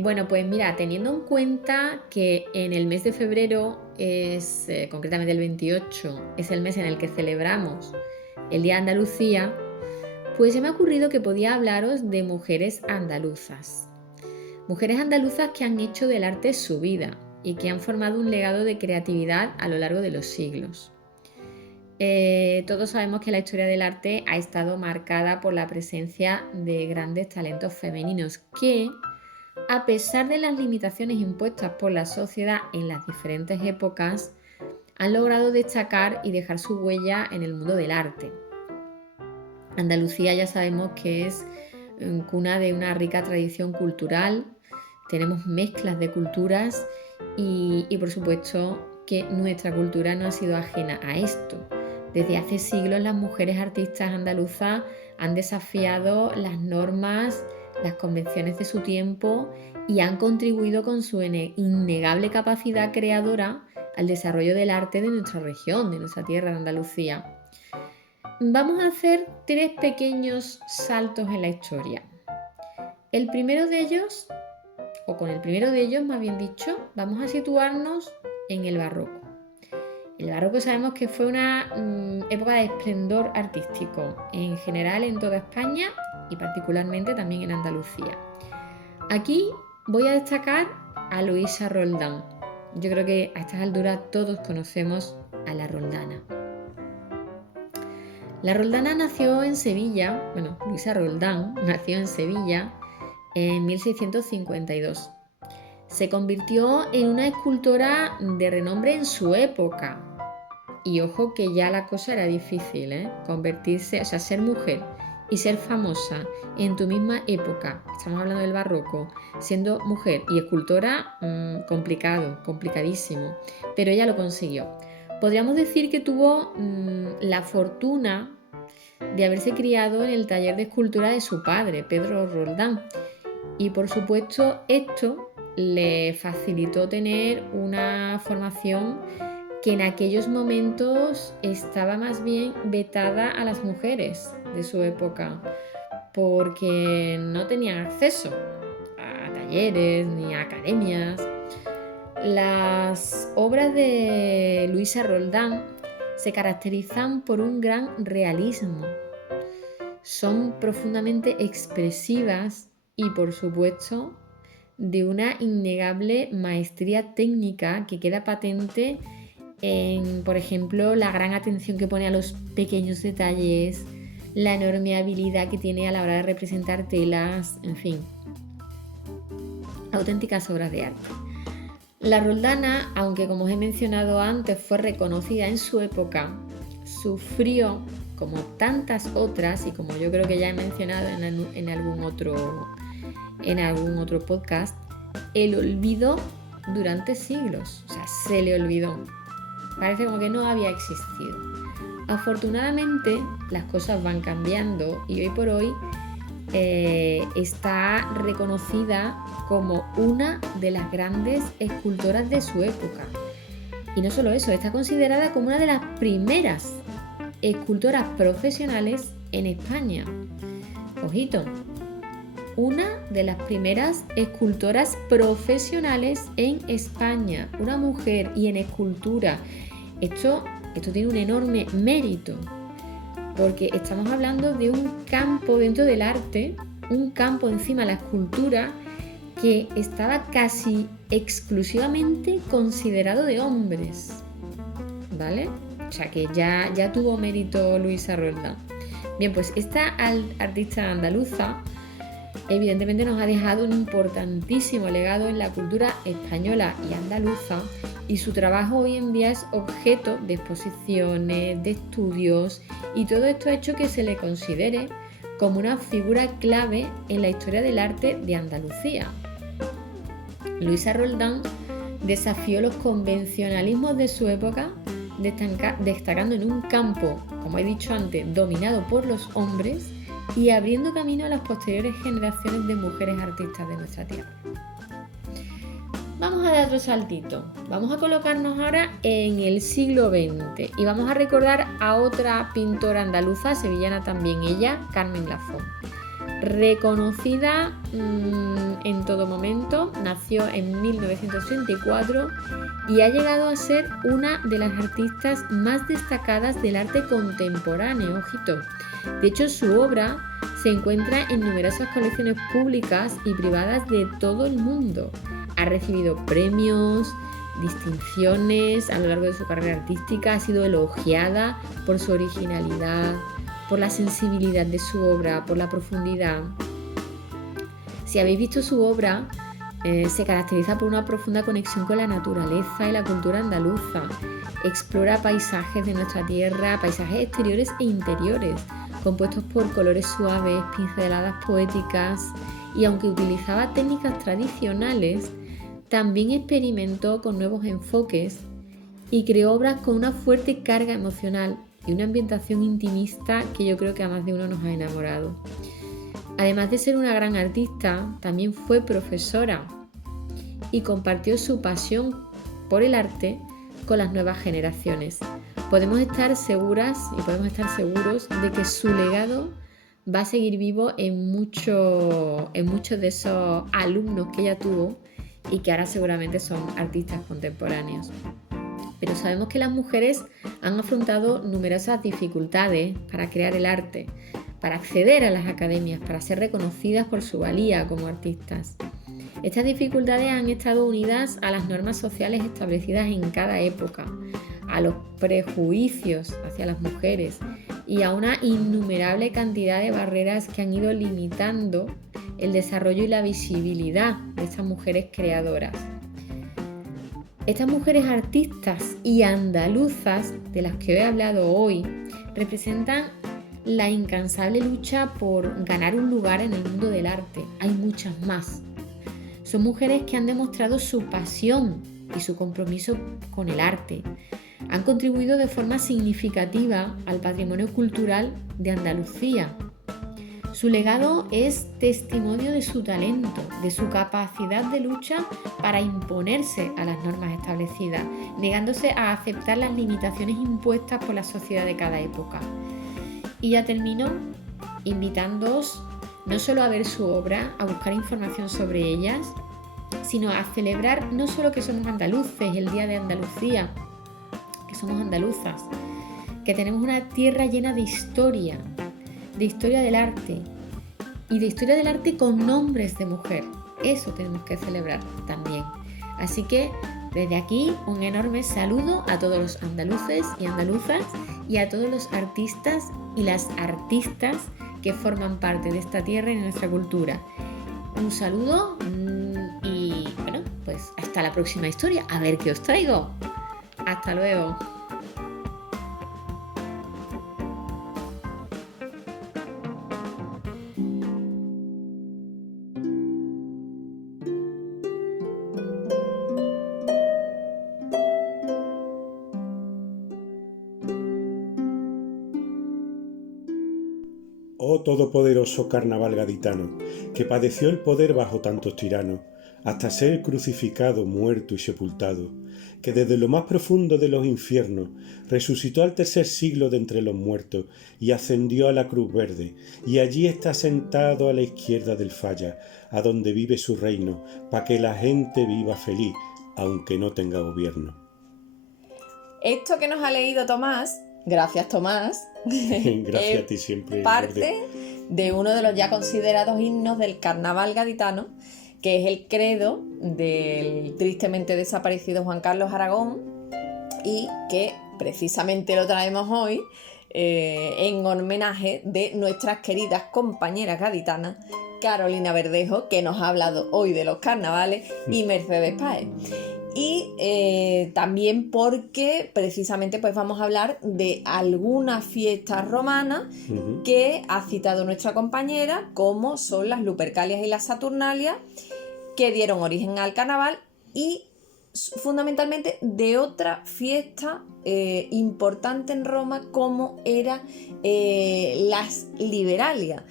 Bueno, pues mira, teniendo en cuenta que en el mes de febrero es, concretamente el 28, es el mes en el que celebramos el Día de Andalucía, pues se me ha ocurrido que podía hablaros de mujeres andaluzas. Mujeres andaluzas que han hecho del arte su vida y que han formado un legado de creatividad a lo largo de los siglos. Todos sabemos que la historia del arte ha estado marcada por la presencia de grandes talentos femeninos que, a pesar de las limitaciones impuestas por la sociedad en las diferentes épocas, han logrado destacar y dejar su huella en el mundo del arte. Andalucía ya sabemos que es cuna de una rica tradición cultural, tenemos mezclas de culturas y por supuesto que nuestra cultura no ha sido ajena a esto. Desde hace siglos las mujeres artistas andaluzas han desafiado las normas, las convenciones de su tiempo y han contribuido con su innegable capacidad creadora al desarrollo del arte de nuestra región, de nuestra tierra de Andalucía. Vamos a hacer 3 pequeños saltos en la historia. El primero de ellos, o con el primero de ellos más bien dicho, vamos a situarnos en el barroco. El barroco sabemos que fue una época de esplendor artístico, en general en toda España y particularmente también en Andalucía. Aquí voy a destacar a Luisa Roldán. Yo creo que a estas alturas todos conocemos a la Roldana. La Roldana nació en Sevilla, Luisa Roldán nació en Sevilla en 1652. se convirtió en una escultora de renombre en su época. Y ojo que ya la cosa era difícil, ¿eh? Convertirse, o sea, ser mujer y ser famosa en tu misma época, estamos hablando del barroco, siendo mujer y escultora, complicadísimo, pero ella lo consiguió. Podríamos decir que tuvo la fortuna de haberse criado en el taller de escultura de su padre, Pedro Roldán, y por supuesto esto le facilitó tener una formación que en aquellos momentos estaba más bien vetada a las mujeres de su época, porque no tenían acceso a talleres ni a academias. Las obras de Luisa Roldán se caracterizan por un gran realismo. Son profundamente expresivas y, por supuesto, de una innegable maestría técnica que queda patente en, por ejemplo, la gran atención que pone a los pequeños detalles, la enorme habilidad que tiene a la hora de representar telas, en fin, auténticas obras de arte. La Roldana, aunque como os he mencionado antes fue reconocida en su época, sufrió, como tantas otras, y como yo creo que ya he mencionado en algún otro podcast, el olvido durante siglos. O sea, se le olvidó. Parece como que no había existido. Afortunadamente, las cosas van cambiando y hoy por hoy está reconocida como una de las grandes escultoras de su época. Y no solo eso, está considerada como una de las primeras escultoras profesionales en España. Ojito, una de las primeras escultoras profesionales en España, una mujer y en escultura. Esto tiene un enorme mérito, porque estamos hablando de un campo dentro del arte, un campo encima de la escultura que estaba casi exclusivamente considerado de hombres, ¿vale? O sea que ya tuvo mérito Luisa Roldán. Bien, pues esta artista andaluza evidentemente nos ha dejado un importantísimo legado en la cultura española y andaluza, y su trabajo hoy en día es objeto de exposiciones, de estudios, y todo esto ha hecho que se le considere como una figura clave en la historia del arte de Andalucía. Luisa Roldán desafió los convencionalismos de su época, destacando en un campo, como he dicho antes, dominado por los hombres y abriendo camino a las posteriores generaciones de mujeres artistas de nuestra tierra. Vamos a dar otro saltito. Vamos a colocarnos ahora en el siglo XX y vamos a recordar a otra pintora andaluza, sevillana también ella, Carmen Lafón. Reconocida en todo momento, nació en 1934 y ha llegado a ser una de las artistas más destacadas del arte contemporáneo, ojito. De hecho, su obra se encuentra en numerosas colecciones públicas y privadas de todo el mundo. Ha recibido premios, distinciones a lo largo de su carrera artística, ha sido elogiada por su originalidad, por la sensibilidad de su obra, por la profundidad. Si habéis visto su obra, se caracteriza por una profunda conexión con la naturaleza y la cultura andaluza. Explora paisajes de nuestra tierra, paisajes exteriores e interiores, compuestos por colores suaves, pinceladas poéticas, y aunque utilizaba técnicas tradicionales, también experimentó con nuevos enfoques y creó obras con una fuerte carga emocional y una ambientación intimista que yo creo que a más de uno nos ha enamorado. Además de ser una gran artista, también fue profesora y compartió su pasión por el arte con las nuevas generaciones. Podemos estar seguras y podemos estar seguros de que su legado va a seguir vivo en muchos de esos alumnos que ella tuvo y que ahora seguramente son artistas contemporáneos. Pero sabemos que las mujeres han afrontado numerosas dificultades para crear el arte, para acceder a las academias, para ser reconocidas por su valía como artistas. Estas dificultades han estado unidas a las normas sociales establecidas en cada época, a los prejuicios hacia las mujeres y a una innumerable cantidad de barreras que han ido limitando el desarrollo y la visibilidad de estas mujeres creadoras. Estas mujeres artistas y andaluzas de las que he hablado hoy representan la incansable lucha por ganar un lugar en el mundo del arte. Hay muchas más. Son mujeres que han demostrado su pasión y su compromiso con el arte. Han contribuido de forma significativa al patrimonio cultural de Andalucía. Su legado es testimonio de su talento, de su capacidad de lucha para imponerse a las normas establecidas, negándose a aceptar las limitaciones impuestas por la sociedad de cada época. Y ya termino invitándoos no solo a ver su obra, a buscar información sobre ellas, sino a celebrar no solo que somos andaluces, el Día de Andalucía, que somos andaluzas, que tenemos una tierra llena de historia del arte y de historia del arte con nombres de mujer. Eso tenemos que celebrar también. Así que desde aquí un enorme saludo a todos los andaluces y andaluzas y a todos los artistas y las artistas que forman parte de esta tierra y de nuestra cultura. Un saludo y bueno, pues hasta la próxima historia, a ver qué os traigo. Hasta luego. Oh todopoderoso carnaval gaditano, que padeció el poder bajo tantos tiranos, hasta ser crucificado, muerto y sepultado, que desde lo más profundo de los infiernos resucitó al tercer siglo de entre los muertos y ascendió a la cruz verde, y allí está sentado a la izquierda del Falla, a donde vive su reino, pa' que la gente viva feliz, aunque no tenga gobierno. Esto que nos ha leído Tomás, gracias Tomás, Gracias a ti siempre. parte de uno de los ya considerados himnos del carnaval gaditano, que es el credo del tristemente desaparecido Juan Carlos Aragón, y que precisamente lo traemos hoy en homenaje de nuestras queridas compañeras gaditanas Carolina Verdejo, que nos ha hablado hoy de los carnavales, y Mercedes Páez. Y también porque precisamente pues vamos a hablar de algunas fiestas romanas que ha citado nuestra compañera, como son las Lupercalias y las Saturnalias, que dieron origen al carnaval, y fundamentalmente de otra fiesta importante en Roma, como era las Liberalias.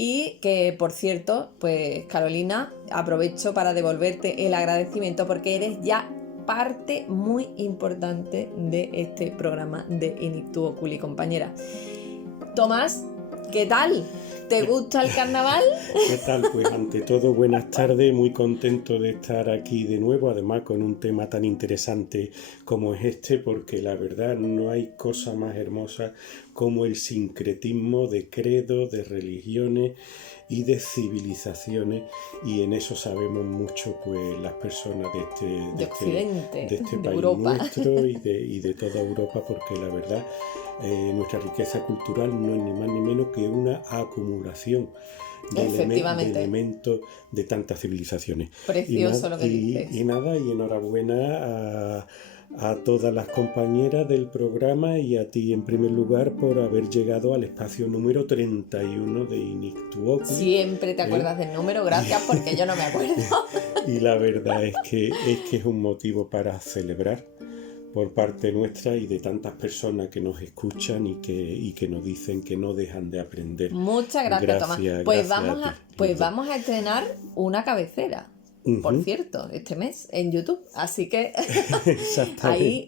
Y que, por cierto, pues Carolina, aprovecho para devolverte el agradecimiento porque eres ya parte muy importante de este programa de Inictu Oculi, compañera. Tomás, ¿qué tal? ¿Te gusta el carnaval? ¿Qué tal? Pues ante todo, buenas tardes, muy contento de estar aquí de nuevo, además con un tema tan interesante como es este, porque la verdad no hay cosa más hermosa como el sincretismo de credos, de religiones y de civilizaciones, y en eso sabemos mucho pues las personas de este país Europa. nuestro y de toda Europa, porque la verdad nuestra riqueza cultural no es ni más ni menos que una acumulación de elementos de tantas civilizaciones. Precioso lo que dices. Y enhorabuena a todas las compañeras del programa y a ti en primer lugar por haber llegado al espacio número 31 de Inictu Oculi. Siempre te acuerdas del número, gracias, porque yo no me acuerdo. Y la verdad es que es un motivo para celebrar por parte nuestra y de tantas personas que nos escuchan y que nos dicen que no dejan de aprender. Muchas gracias, Tomás. Pues vamos a estrenar una cabecera, por cierto, este mes en YouTube. Así que ahí,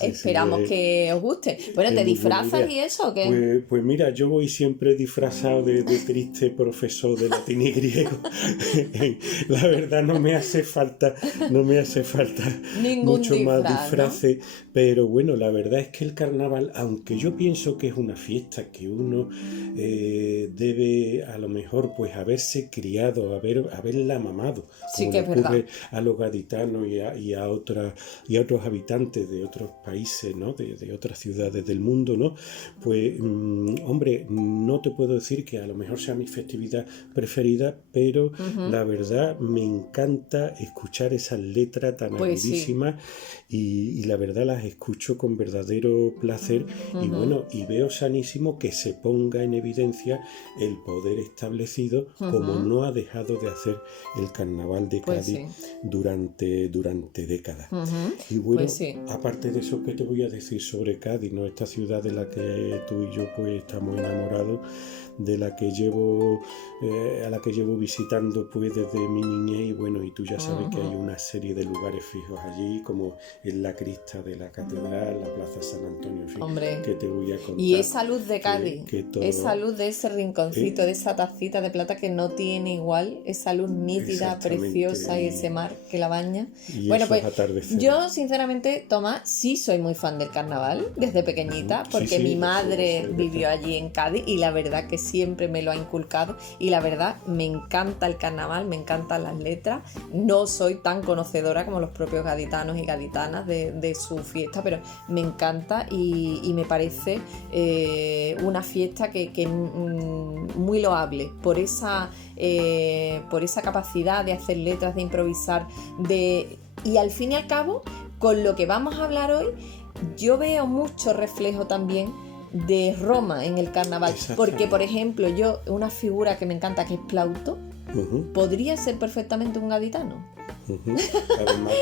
esperamos que os guste. Bueno, ¿te disfrazas y eso o qué? Pues mira, yo voy siempre disfrazado de triste profesor de latín y griego. La verdad no me hace falta Ningún mucho más disfraz, disfraces, ¿no? Pero bueno, la verdad es que el carnaval, aunque yo pienso que es una fiesta que uno debe a lo mejor pues haberse criado, haberla mamado, llamado, Sí, como que le es verdad. ocurre a los gaditanos y a otros habitantes de otros países, ¿no? De otras ciudades del mundo, ¿no? Pues, hombre, no te puedo decir que a lo mejor sea mi festividad preferida, pero la verdad me encanta escuchar esas letras tan Pues sí. agudísimas y la verdad las escucho con verdadero placer y bueno, y veo sanísimo que se ponga en evidencia el poder establecido como no ha dejado de hacer el carnaval de Pues Cádiz sí. durante décadas. Y bueno, Pues sí. aparte de eso, ¿qué te voy a decir sobre Cádiz, ¿no? Esta ciudad de la que tú y yo pues estamos enamorados, de la que a la que llevo visitando pues desde mi niñez y bueno, y tú ya sabes que hay una serie de lugares fijos allí, como en la crista de la catedral, la plaza San Antonio, en fin, Hombre. que te voy a contar. Y esa luz de Cádiz, que todo- esa luz de ese rinconcito, de esa tacita de plata que no tiene igual, esa luz nítida, Exactamente. preciosa y ese mar que la baña. Y Bueno, esos pues atardeceres. yo sinceramente, Tomás, sí soy muy fan del carnaval desde pequeñita, Sí, porque sí, mi eso madre es vivió verdad. allí en Cádiz y la verdad que siempre me lo ha inculcado y la verdad me encanta el carnaval, me encantan las letras. No soy tan conocedora como los propios gaditanos y gaditanas de su fiesta, pero me encanta y me parece una fiesta que muy loable por esa capacidad de hacer letras, de improvisar, y al fin y al cabo, con lo que vamos a hablar hoy, yo veo mucho reflejo también de Roma en el carnaval, porque por ejemplo yo, una figura que me encanta que es Plauto, podría ser perfectamente un gaditano. Además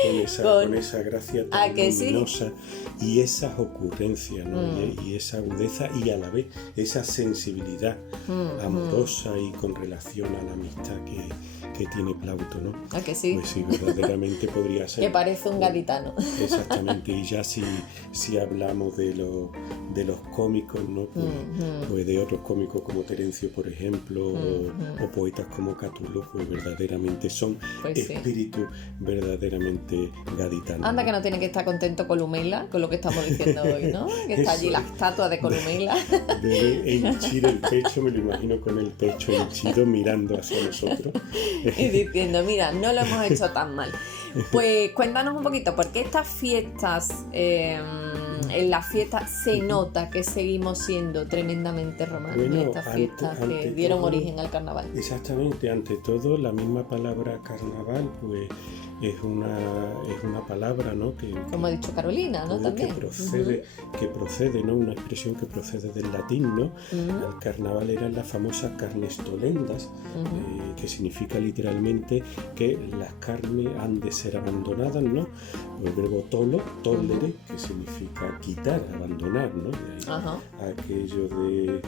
con esa gracia tan luminosa y esas ocurrencias, ¿no? Y esa agudeza y a la vez esa sensibilidad amorosa y con relación a la amistad que tiene Plauto, ¿no? ¿A que sí? Pues sí, verdaderamente podría ser. Que parece un gaditano. Exactamente, y ya si hablamos de los cómicos, ¿no? Pues de otros cómicos como Terencio, por ejemplo, o poetas como Catulo, pues verdaderamente son espíritus verdaderamente gaditanos. Anda que no tiene que estar contento Columela con lo que estamos diciendo hoy, ¿no? Que está allí la estatua de Columela. Debe henchir el pecho, me lo imagino con el pecho henchido mirando hacia nosotros. Y diciendo, mira, no lo hemos hecho tan mal. Pues cuéntanos un poquito, ¿por qué estas fiestas, en las fiestas se nota que seguimos siendo tremendamente romanos? Bueno, estas fiestas que dieron origen al carnaval. Exactamente, ante todo la misma palabra carnaval pues es una palabra, ¿no? Como ha dicho Carolina, ¿no? También. Que procede, ¿no? Una expresión que procede del latín, ¿no? El carnaval eran las famosas carnes tolendas, que significa literalmente que las carnes han de ser abandonadas, ¿no? El verbo tollere, que significa quitar, abandonar, ¿no? De ahí aquello de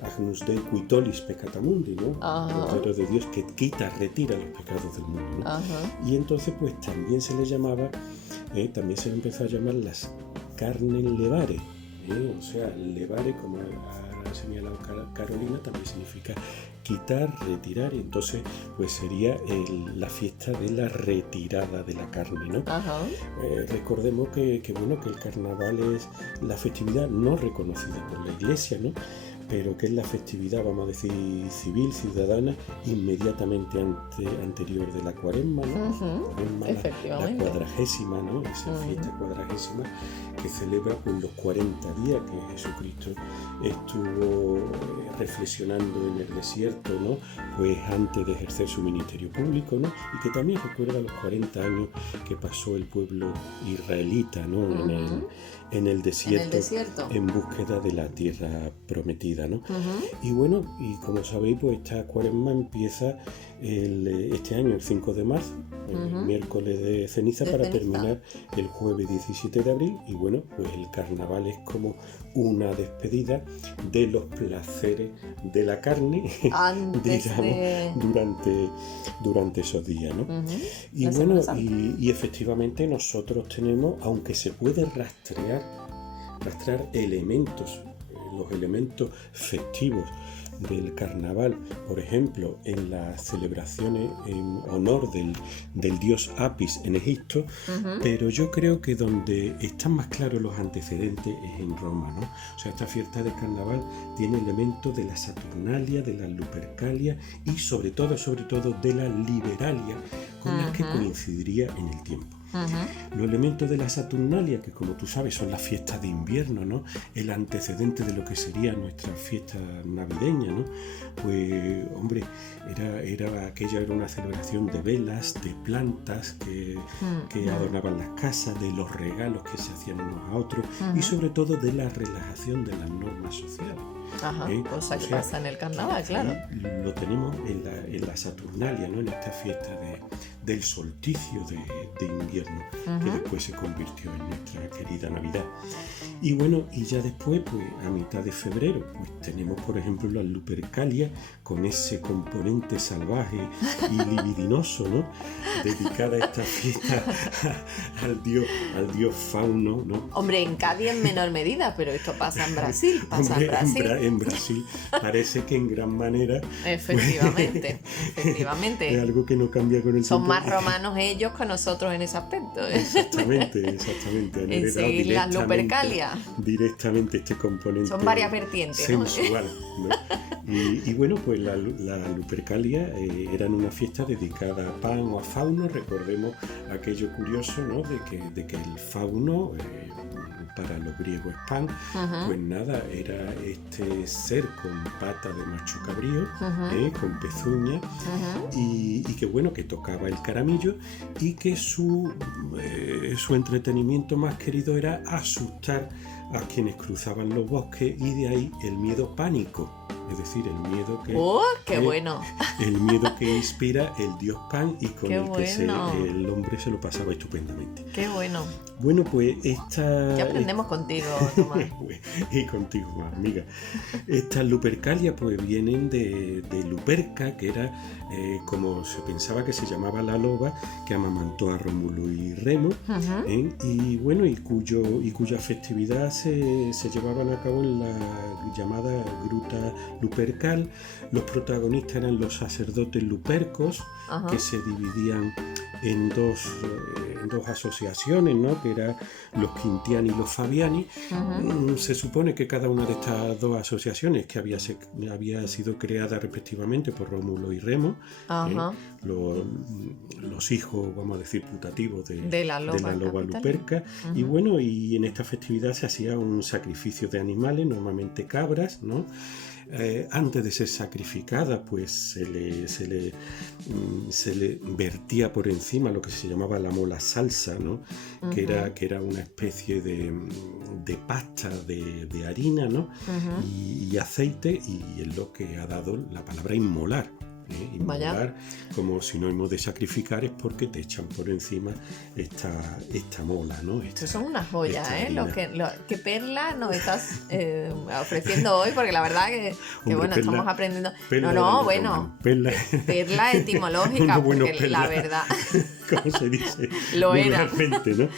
Agnus Dei qui tollis peccata mundi, ¿no? Cordero de Dios que quita, retira los pecados del mundo, ¿no? Y entonces pues también se le llamaba, también se le empezó a llamar las carnes levare, o sea, levare, como ha señalado Carolina, también significa quitar, retirar, y entonces pues sería la fiesta de la retirada de la carne, ¿no? Recordemos que el carnaval es la festividad no reconocida por la Iglesia, ¿no? Pero que es la festividad, vamos a decir, civil, ciudadana, inmediatamente anterior de la Cuaresma, ¿no? Efectivamente. La cuadragésima, ¿no? Esa fiesta cuadragésima que celebra pues los 40 días que Jesucristo estuvo reflexionando en el desierto, ¿no? Pues antes de ejercer su ministerio público, ¿no? Y que también recuerda los 40 años que pasó el pueblo israelita, ¿no? En el desierto, en búsqueda de la tierra prometida, ¿no? Y bueno, y como sabéis, pues esta Cuaresma empieza este año, el 5 de marzo, el miércoles de ceniza, para terminar el jueves 17 de abril. Y bueno, pues el carnaval es como una despedida de los placeres de la carne, digamos, durante esos días, ¿no? Y bueno, y efectivamente nosotros tenemos, aunque se puede rastrear elementos, los elementos festivos del carnaval, por ejemplo, en las celebraciones en honor del dios Apis en Egipto, pero yo creo que donde están más claros los antecedentes es en Roma, ¿no? O sea, esta fiesta del carnaval tiene elementos de la Saturnalia, de la Lupercalia y sobre todo de la Liberalia, con las que coincidiría en el tiempo. Los elementos de la Saturnalia, que como tú sabes son las fiestas de invierno, ¿no? El antecedente de lo que sería nuestra fiesta navideña, ¿no? Pues, hombre, aquella era una celebración de velas, de plantas que adornaban las casas, de los regalos que se hacían unos a otros y sobre todo de la relajación de las normas sociales. Cosa que pasa en el carnaval, claro. Lo tenemos en la Saturnalia, ¿no? En esta fiesta del solsticio de invierno, que después se convirtió en nuestra querida Navidad. Y bueno, y ya después, pues a mitad de febrero, pues tenemos por ejemplo la Lupercalia, con ese componente salvaje y libidinoso, ¿no? Dedicada a esta fiesta al dios Fauno, ¿no? Hombre, en Cádiz en menor medida, pero esto pasa en Brasil, en Brasil parece que en gran manera. Efectivamente. Es algo que no cambia con el Son tiempo. más romanos ellos que nosotros en ese aspecto. Exactamente. En seguir las Lupercalia. Directamente este componente. Son varias vertientes, sensual, ¿no? Y bueno, pues la Lupercalia eran una fiesta dedicada a Pan o a Fauno. Recordemos aquello curioso, ¿no? De que el Fauno, para los griegos es Pan, pues nada, era este ser con pata de macho cabrío, con pezuña, y que bueno, que tocaba el caramillo y que su entretenimiento más querido era asustar a quienes cruzaban los bosques, y de ahí el miedo pánico. Es decir, el miedo que... ¡Oh, qué bueno! El miedo que inspira el dios Pan y con ¡Qué el que bueno! el hombre se lo pasaba estupendamente. ¡Qué bueno! Bueno, pues esta... ¿Qué aprendemos contigo, Tomás? Y contigo más, amiga. Estas Lupercalia pues vienen de Luperca, que era como se pensaba que se llamaba la loba que amamantó a Rómulo y Remo, y bueno, y cuya festividad se llevaban a cabo en la llamada Gruta Lupercal. Los protagonistas eran los sacerdotes lupercos, que se dividían en dos asociaciones, ¿no? Que eran los Quintiani y los Fabiani. Se supone que cada una de estas dos asociaciones, que había sido creada respectivamente por Rómulo y Remo, los hijos, vamos a decir, putativos de la loba luperca. Y bueno, y en esta festividad se hacía un sacrificio de animales, normalmente cabras, ¿no? Antes de ser sacrificada, pues se le vertía por encima lo que se llamaba la mola salsa, ¿no? Que era una especie de pasta de harina, ¿no? Y aceite, y es lo que ha dado la palabra inmolar. Inmolar, como sinónimo de sacrificar, es porque te echan por encima esta mola, ¿no? Estos son unas joyas, ¿Qué perla nos estás ofreciendo hoy? Porque la verdad que bueno, perla, estamos aprendiendo. Perla etimológica, porque la verdad. ¿Cómo se dice? Lo era. ¿No?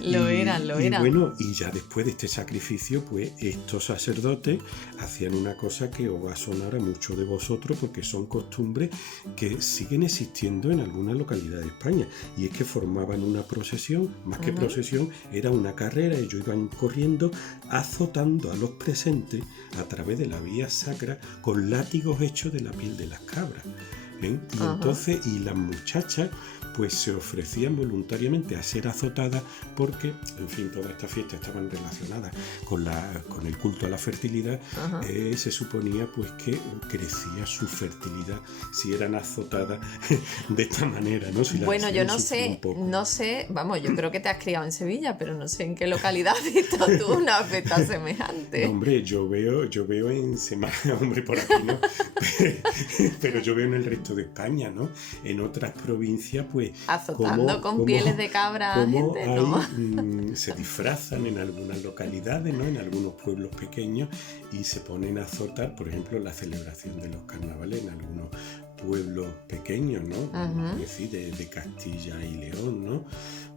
Lo eran. Y bueno, y ya después de este sacrificio, pues estos sacerdotes hacían una cosa que os va a sonar a muchos de vosotros, porque son costumbres que siguen existiendo en algunas localidades de España, y es que formaban una procesión, más que procesión, era una carrera. Ellos iban corriendo azotando a los presentes a través de la vía sacra con látigos hechos de la piel de las cabras. Y entonces, y las muchachas pues se ofrecían voluntariamente a ser azotadas, porque, en fin, todas estas fiestas estaban relacionadas con el culto a la fertilidad. Se suponía pues que crecía su fertilidad si eran azotadas de esta manera, ¿no? Bueno, yo no sé, vamos, yo creo que te has criado en Sevilla, pero no sé en qué localidad has visto tú una fiesta semejante. No, hombre, yo veo en Semana, hombre, por aquí no, pero yo veo en el resto de España, ¿no? En otras provincias, pues azotando con pieles de cabra gente, ¿no? Se disfrazan en algunas localidades, ¿no? En algunos pueblos pequeños, y se ponen a azotar, por ejemplo, la celebración de los carnavales en algunos pueblos pequeños, ¿no? Es decir, de Castilla y León, ¿no?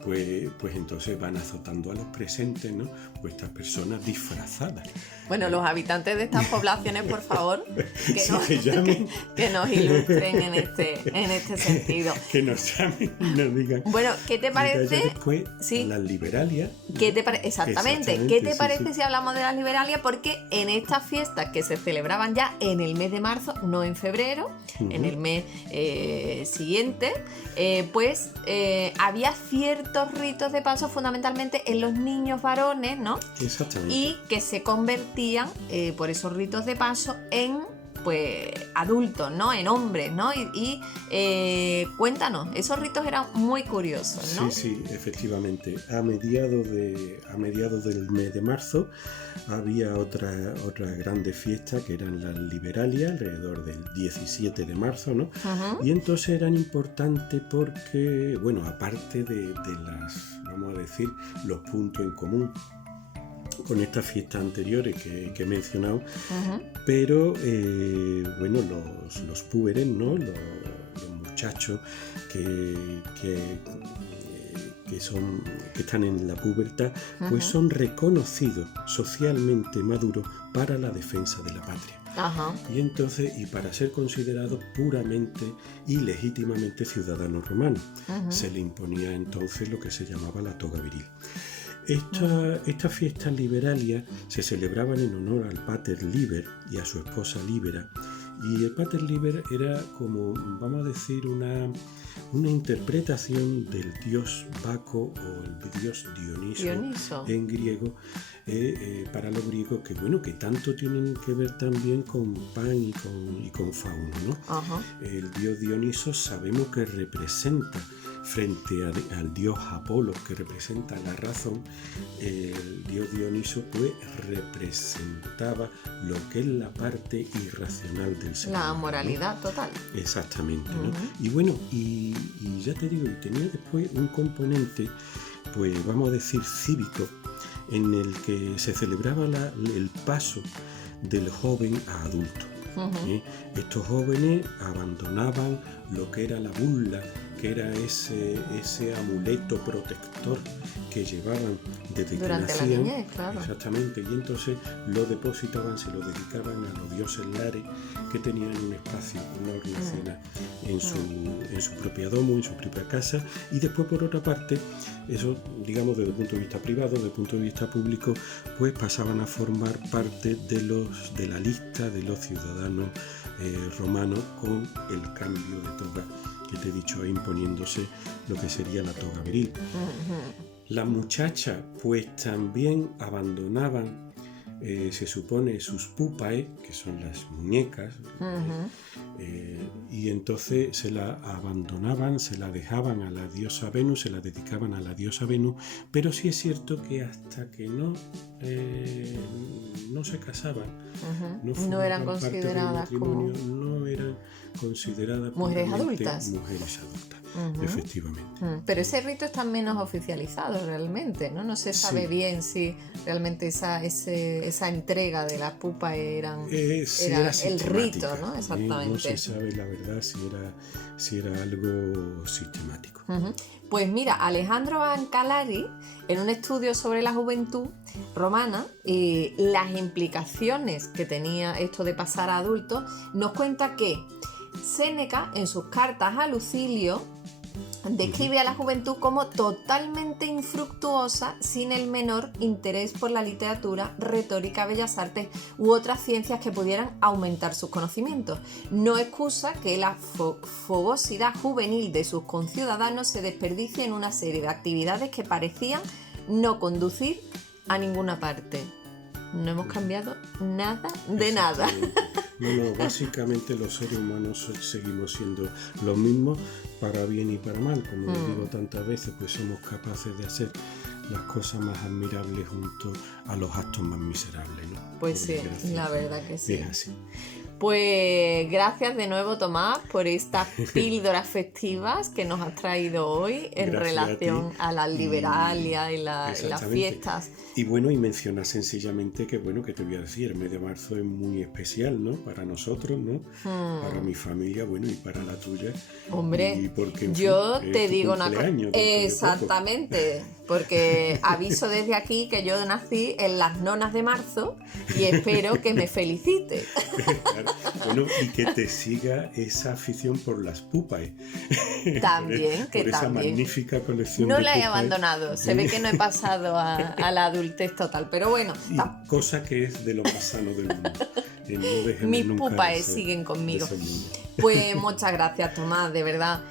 Pues entonces van azotando a los presentes, ¿no? Pues estas personas disfrazadas. Bueno, los habitantes de estas poblaciones, por favor, que nos ilustren en este sentido. Que nos llamen y nos digan. Bueno, ¿qué te parece? Después, las liberalias. Exactamente. ¿Qué te parece si hablamos de las liberalias? Porque en estas fiestas que se celebraban ya en el mes de marzo, no en febrero, en el mes siguiente, había ciertos ritos de paso fundamentalmente en los niños varones, ¿no? Exactamente. Y que se convertían por esos ritos de paso en adultos, ¿no? En hombres, ¿no? Y cuéntanos, esos ritos eran muy curiosos, ¿no? Sí, efectivamente. A mediados del mes de marzo había otra grande fiesta que eran las liberalias, alrededor del 17 de marzo, ¿no? Y entonces eran importantes porque, bueno, aparte de las, vamos a decir, los puntos en común con estas fiestas anteriores que he mencionado, pero bueno, los púberes, ¿no? Los muchachos que están en la pubertad, pues son reconocidos socialmente maduros para la defensa de la patria. Y entonces, y para ser considerados puramente y legítimamente ciudadanos romanos, se le imponía entonces lo que se llamaba la toga viril. Estas fiestas liberalias se celebraban en honor al Pater Liber y a su esposa Libera, y el Pater Liber era como, vamos a decir, una interpretación del dios Baco o el dios Dioniso. En griego, para los griegos, que tanto tienen que ver también con Pan y con Fauno, ¿no? El dios Dioniso sabemos que representa, frente al dios Apolo, que representa la razón, el dios Dioniso pues representaba lo que es la parte irracional del ser humano, la moralidad, ¿no? Total. Exactamente, ¿no? Y bueno, y ya te digo, y tenía después un componente, pues vamos a decir cívico, en el que se celebraba el paso del joven a adulto. Estos jóvenes abandonaban lo que era la bulla, que era ese amuleto protector que llevaban desde durante que nacían. la niñez, claro. Exactamente, y entonces lo depositaban, se lo dedicaban a los dioses lares que tenían un espacio, una hornacina en su propia domo, en su propia casa, y después por otra parte, eso digamos desde el punto de vista privado, desde el punto de vista público, pues pasaban a formar parte de la lista de los ciudadanos romanos con el cambio de toga que te he dicho, imponiéndose lo que sería la toga viril. Las muchachas pues también abandonaban, se supone, sus pupae, que son las muñecas, y entonces se la abandonaban, se la dejaban a la diosa Venus, se la dedicaban a la diosa Venus, pero sí es cierto que hasta que no se casaban, no eran consideradas como... no eran consideradas mujeres adultas. Efectivamente. Pero ese rito está menos oficializado realmente, ¿no? No se sabe bien si realmente esa entrega de la pupa era el rito, ¿no? Exactamente. No se sabe la verdad si era algo sistemático. Pues mira, Alejandro Ancalari, en un estudio sobre la juventud romana y las implicaciones que tenía esto de pasar a adultos, nos cuenta que Séneca, en sus cartas a Lucilio, describe a la juventud como totalmente infructuosa, sin el menor interés por la literatura, retórica, bellas artes u otras ciencias que pudieran aumentar sus conocimientos. No excusa que la fogosidad juvenil de sus conciudadanos se desperdicie en una serie de actividades que parecían no conducir a ninguna parte. No hemos cambiado nada de nada. No, básicamente los seres humanos seguimos siendo los mismos, para bien y para mal. Como digo tantas veces, pues somos capaces de hacer las cosas más admirables junto a los actos más miserables, ¿no? Pues sí, la verdad que sí. Es así. Pues gracias de nuevo, Tomás, por estas píldoras festivas que nos has traído hoy en relación a las liberalias y las fiestas. Y bueno, y mencionar sencillamente que bueno, que te voy a decir, el mes de marzo es muy especial, ¿no? Para nosotros, ¿no? Para mi familia, bueno, y para la tuya. Hombre, y porque, en yo fin, te es tu digo una cosa. cumpleaños dentro de poco. Exactamente, porque aviso desde aquí que yo nací en las nonas de marzo y espero que me felicite. Claro. Bueno, y que te siga esa afición por las pupas. También, que por esa también. magnífica colección No de la he pupas. abandonado, se ve que no he pasado a la adultez total, pero bueno. Y cosa que es de lo más sano del mundo. No dejemos Mis nunca pupas de ser siguen conmigo. de esos niños. Pues muchas gracias, Tomás, de verdad.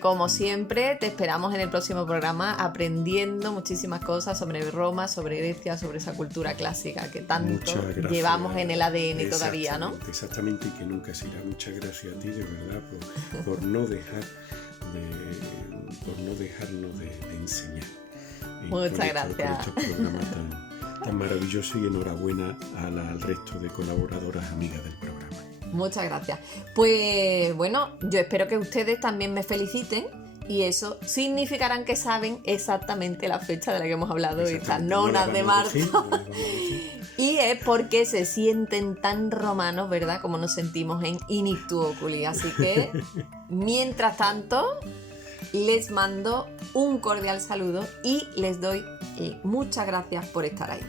Como siempre, te esperamos en el próximo programa aprendiendo muchísimas cosas sobre Roma, sobre Grecia, sobre esa cultura clásica que tanto Muchas gracias. llevamos en el ADN todavía, ¿no? Exactamente, y que nunca se irá. Muchas gracias a ti, de verdad, por no dejarnos de enseñar. Muchas Por gracias. estos programas tan maravillosos, y enhorabuena al resto de colaboradoras amigas del programa. Muchas gracias. Pues bueno, yo espero que ustedes también me feliciten y eso significarán que saben exactamente la fecha de la que hemos hablado, estas nonas de marzo. Y es porque se sienten tan romanos, ¿verdad? Como nos sentimos en Initu Oculi. Así que, mientras tanto, les mando un cordial saludo y les doy muchas gracias por estar ahí.